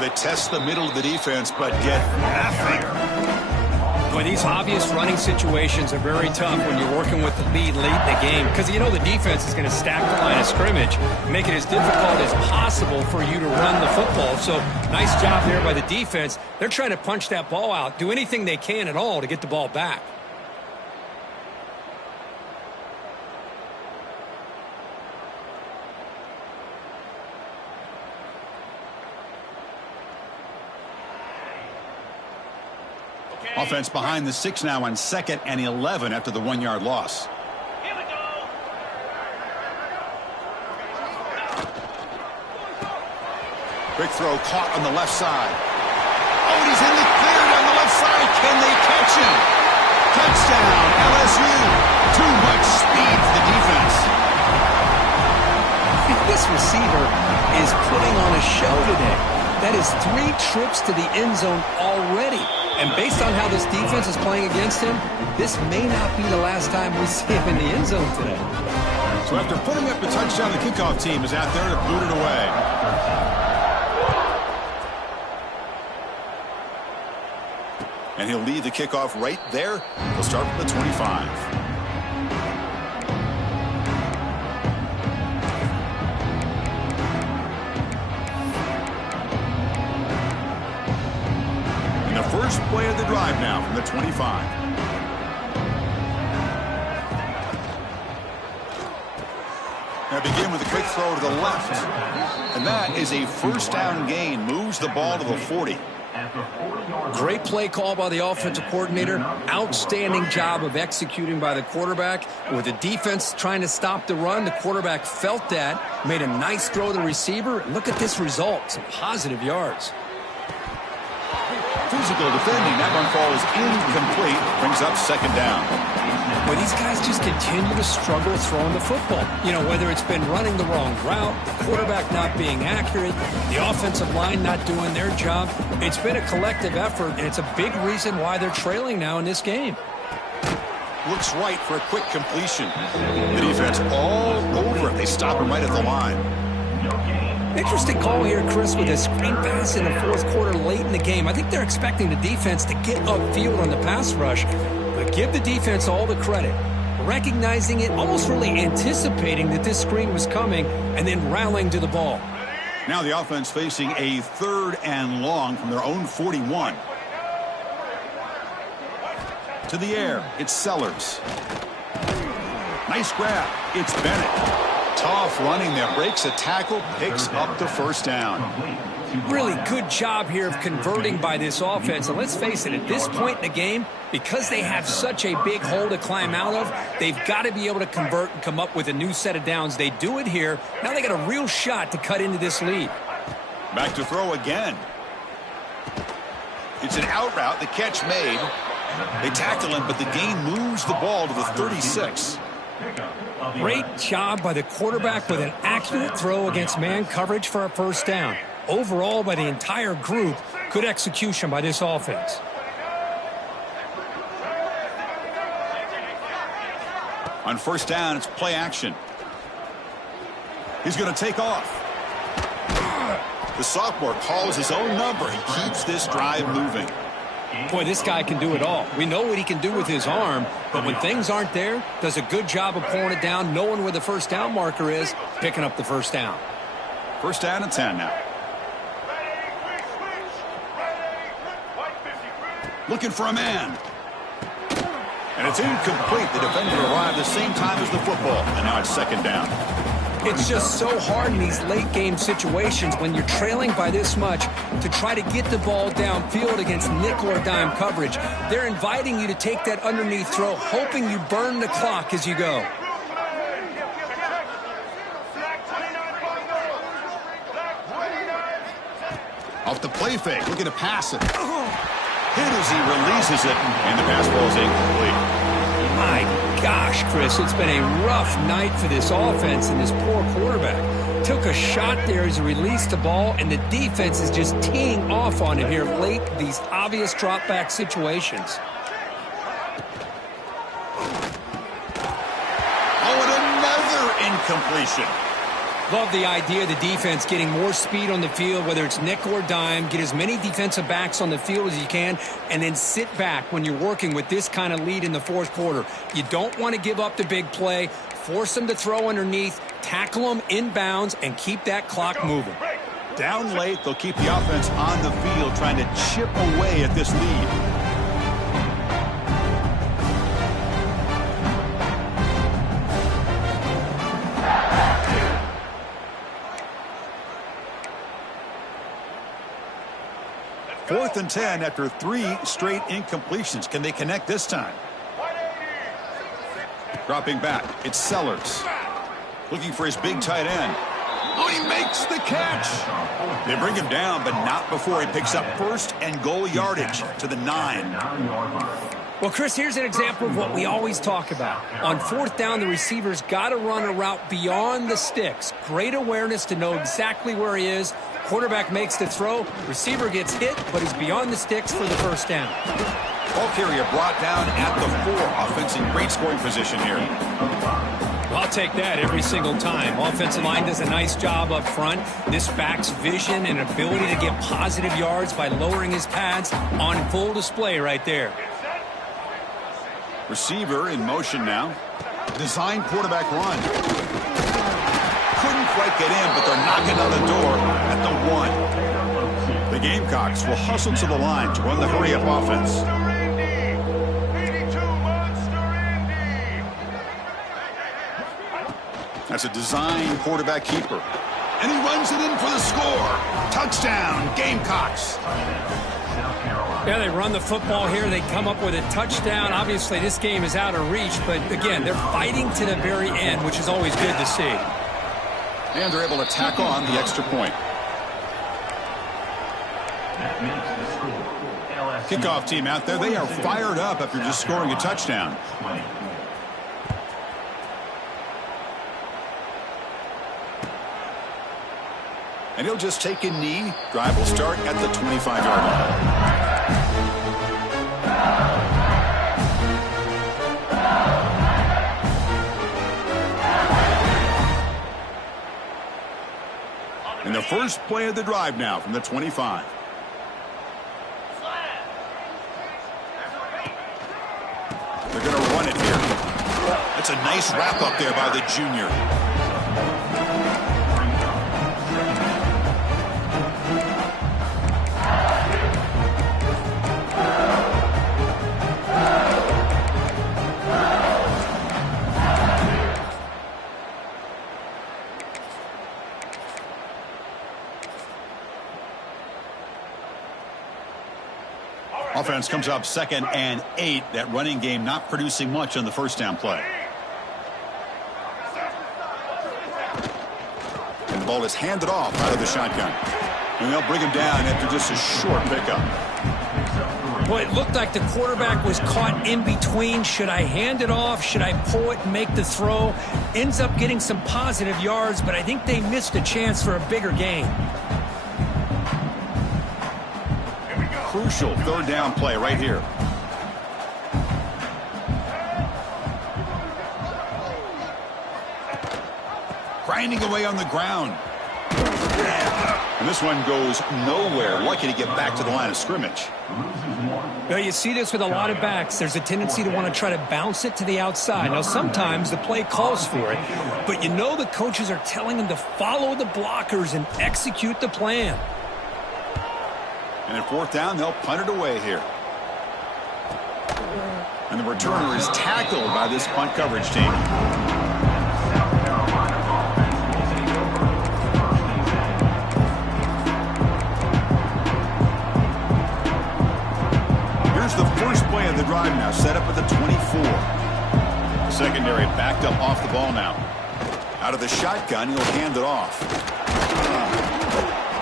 They test the middle of the defense, but get nothing. Boy, these obvious running situations are very tough when you're working with the lead late in the game, because you know the defense is going to stack the line of scrimmage, make it as difficult as possible for you to run the football. So nice job there by the defense. They're trying to punch that ball out, do anything they can at all to get the ball back. Offense behind the 6 now on 2nd and 11 after the 1-yard loss. Here we go. Quick throw caught on the left side. Oh, and he's in the clear down the left side. Can they catch him? Touchdown, LSU. Too much speed for the defense. This receiver is putting on a show today. That is 3 trips to the end zone already. And based on how this defense is playing against him, this may not be the last time we see him in the end zone today. So after putting up the touchdown, the kickoff team is out there to boot it away. And he'll lead the kickoff right there. He'll start from the 25. First play of the drive now from the 25. Now begin with a quick throw to the left. And that is a first down gain. Moves the ball to the 40. Great play call by the offensive coordinator. Outstanding job of executing by the quarterback. With the defense trying to stop the run, the quarterback felt that, made a nice throw to the receiver. Look at this result. Some positive yards. Physical defending. That one falls incomplete. Brings up 2nd down. Well, these guys just continue to struggle throwing the football. You know, whether it's been running the wrong route, the quarterback not being accurate, the offensive line not doing their job. It's been a collective effort, and it's a big reason why they're trailing now in this game. Looks right for a quick completion. The defense all over it. They stop him right at the line. Interesting call here, Chris, with a screen pass in the 4th quarter late in the game. I think they're expecting the defense to get upfield on the pass rush, but give the defense all the credit. Recognizing it, almost really anticipating that this screen was coming, and then rallying to the ball. Now the offense facing a 3rd and long from their own 41. To the air, it's Sellers. Nice grab. It's Bennett. Tough running there. Breaks a tackle, picks up the first down. Really good job here of converting by this offense. And let's face it, at this point in the game, because they have such a big hole to climb out of, they've got to be able to convert and come up with a new set of downs. They do it here. Now they got a real shot to cut into this lead. Back to throw again. It's an out route. The catch made. They tackle him, but the gain moves the ball to the 36. Great job by the quarterback with an accurate throw against man coverage for a first down. Overall, by the entire group, good execution by this offense. On first down, it's play action. He's going to take off. The sophomore calls his own number. He keeps this drive moving. Boy, this guy can do it all. We know what he can do with his arm, but when things aren't there, does a good job of pulling it down, knowing where the first down marker is, picking up the first down. First down and 10 now. Looking for a man. And it's incomplete. The defender arrived the same time as the football, and now it's 2nd down. It's just so hard in these late game situations when you're trailing by this much to try to get the ball downfield against nickel or dime coverage. They're inviting you to take that underneath throw, hoping you burn the clock as you go. Off the play fake, looking to pass it. Hit as he releases it, and the pass ball is incomplete. My gosh, Chris, it's been a rough night for this offense and this poor quarterback. Took a shot there as he released the ball, and the defense is just teeing off on him here late, these obvious drop-back situations. incompletion. Love the idea of the defense getting more speed on the field, whether it's nickel or dime. Get as many defensive backs on the field as you can, and then sit back when you're working with this kind of lead in the fourth quarter. You don't want to give up the big play. Force them to throw underneath, tackle them inbounds, and keep that clock moving. Down late, they'll keep the offense on the field trying to chip away at this lead. Fourth and 10 after 3 straight incompletions. Can they connect this time? Dropping back, it's Sellers. Looking for his big tight end. Oh, he makes the catch. They bring him down, but not before he picks up first and goal yardage to the 9. Well, Chris, here's an example of what we always talk about. On fourth down, the receiver's got to run a route beyond the sticks. Great awareness to know exactly where he is. Quarterback makes the throw. Receiver gets hit, but he's beyond the sticks for the first down. Ball carrier brought down at the 4. Offense in great scoring position here. I'll take that every single time. Offensive line does a nice job up front. This back's vision and ability to get positive yards by lowering his pads on full display right there. Receiver in motion now. Design quarterback run. Couldn't quite get in, but they're knocking on the door at the 1. The Gamecocks will hustle to the line to run the hurry-up offense. That's a design quarterback keeper. And he runs it in for the score. Touchdown, Gamecocks. Yeah, they run the football here. They come up with a touchdown. Obviously, this game is out of reach, but again, they're fighting to the very end, which is always good to see. And they're able to tack on the extra point. Kickoff team out there. They are fired up after just scoring a touchdown. And he'll just take a knee. Drive will start at the 25-yard line. And the first play of the drive now from the 25. They're going to run it here. That's a nice wrap up there by the junior. Offense comes up 2nd and 8. That running game not producing much on the first down play. And the ball is handed off out of the shotgun. And they'll bring him down after just a short pickup. Well, it looked like the quarterback was caught in between. Should I hand it off? Should I pull it and make the throw? Ends up getting some positive yards, but I think they missed a chance for a bigger gain. Crucial third down play right here. Grinding away on the ground. And this one goes nowhere. Lucky to get back to the line of scrimmage. Well, you see this with a lot of backs. There's a tendency to want to try to bounce it to the outside. Now, sometimes the play calls for it, but you know the coaches are telling them to follow the blockers and execute the plan. And at fourth down, they'll punt it away here. And the returner is tackled by this punt coverage team. Here's the first play of the drive now, set up at the 24. Secondary backed up off the ball now. Out of the shotgun, he'll hand it off.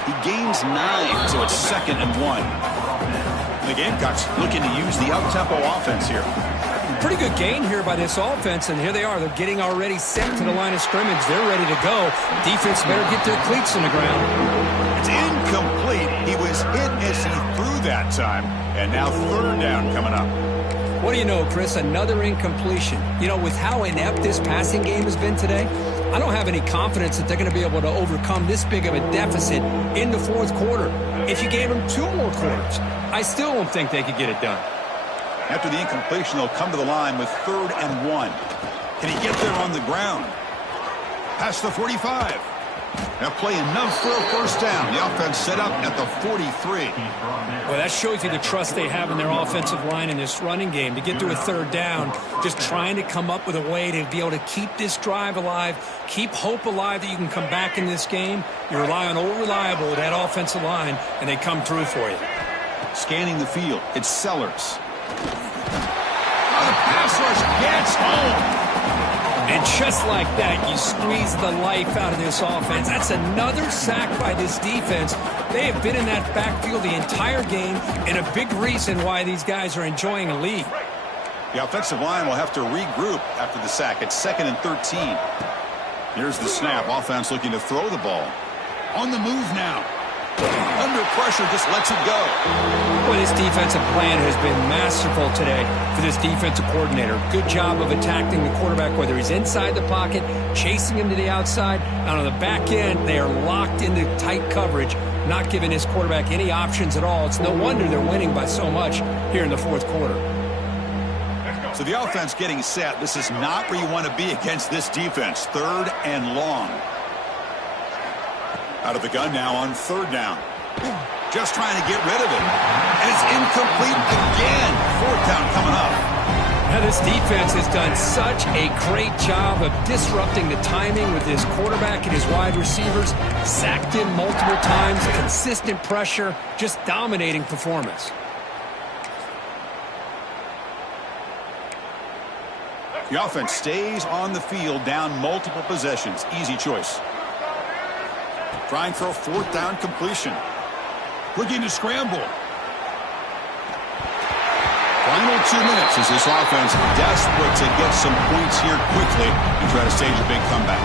He gains 9, so it's 2nd and 1. The Gamecocks looking to use the up-tempo offense here. Pretty good gain here by this offense, and here they are. They're getting already set to the line of scrimmage. They're ready to go. Defense better get their cleats in the ground. It's incomplete. He was hit as he threw that time, and now third down coming up. What do you know, Chris? Another incompletion. You know, with how inept this passing game has been today, I don't have any confidence that they're going to be able to overcome this big of a deficit in the fourth quarter. If you gave them 2 more quarters, I still don't think they could get it done. After the incompletion, they'll come to the line with 3rd and 1. Can he get there on the ground? Past the 45. Now play enough for a first down. The offense set up at the 43. Well, that shows you the trust they have in their offensive line in this running game to get to a 3rd down, just trying to come up with a way to be able to keep this drive alive, keep hope alive that you can come back in this game. You rely on old reliable, that offensive line, and they come through for you. Scanning the field, it's Sellers. The pass rush gets home. And just like that, you squeeze the life out of this offense. That's another sack by this defense. They have been in that backfield the entire game, and a big reason why these guys are enjoying a lead. The offensive line will have to regroup after the sack. It's 2nd and 13. Here's the snap. Offense looking to throw the ball. On the move now. Under pressure, just lets it go. Well, this defensive plan has been masterful today for this defensive coordinator. Good job of attacking the quarterback, whether he's inside the pocket, chasing him to the outside. And on the back end, they are locked into tight coverage, not giving his quarterback any options at all. It's no wonder they're winning by so much here in the fourth quarter. So the offense getting set. This is not where you want to be against this defense. 3rd and long. Out of the gun now on 3rd down. Just trying to get rid of it. And it's incomplete again. 4th down coming up. Now this defense has done such a great job of disrupting the timing with his quarterback and his wide receivers. Sacked him multiple times. Consistent pressure. Just dominating performance. The offense stays on the field down multiple possessions. Easy choice. Trying for a 4th down completion. Looking to scramble. Final 2 minutes as this offense desperate to get some points here quickly and try to stage a big comeback.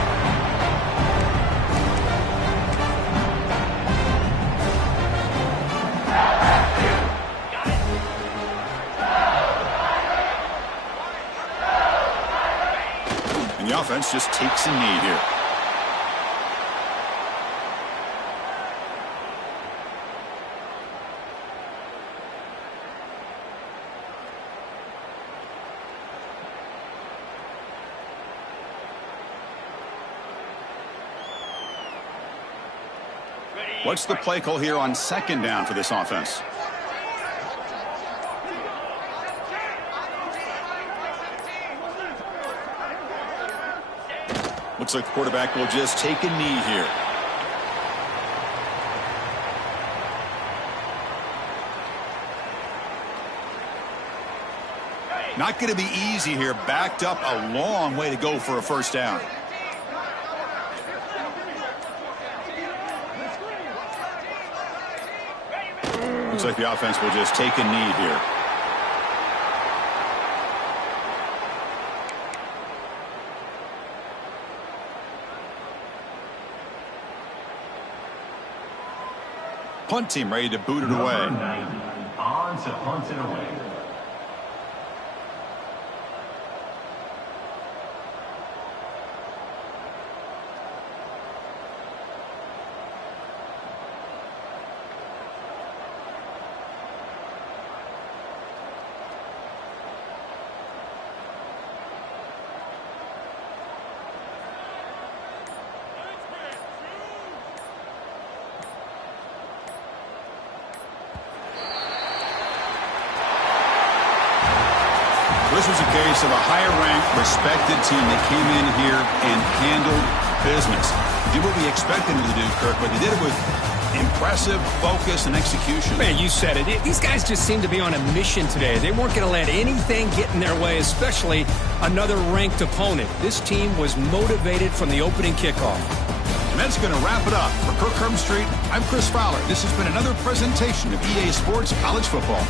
And the offense just takes a knee here. What's the play call here on 2nd down for this offense? Looks like the quarterback will just take a knee here. Not going to be easy here. Backed up a long way to go for a first down. Looks like the offense will just take a knee here. Punt team ready to boot it away. On to punt it away. This was a case of a higher-ranked, respected team that came in here and handled business. Did what we expected them to do, Kirk, but they did it with impressive focus and execution. Man, you said it. These guys just seem to be on a mission today. They weren't going to let anything get in their way, especially another ranked opponent. This team was motivated from the opening kickoff. And that's going to wrap it up. For Kirk Street, I'm Chris Fowler. This has been another presentation of EA Sports College Football.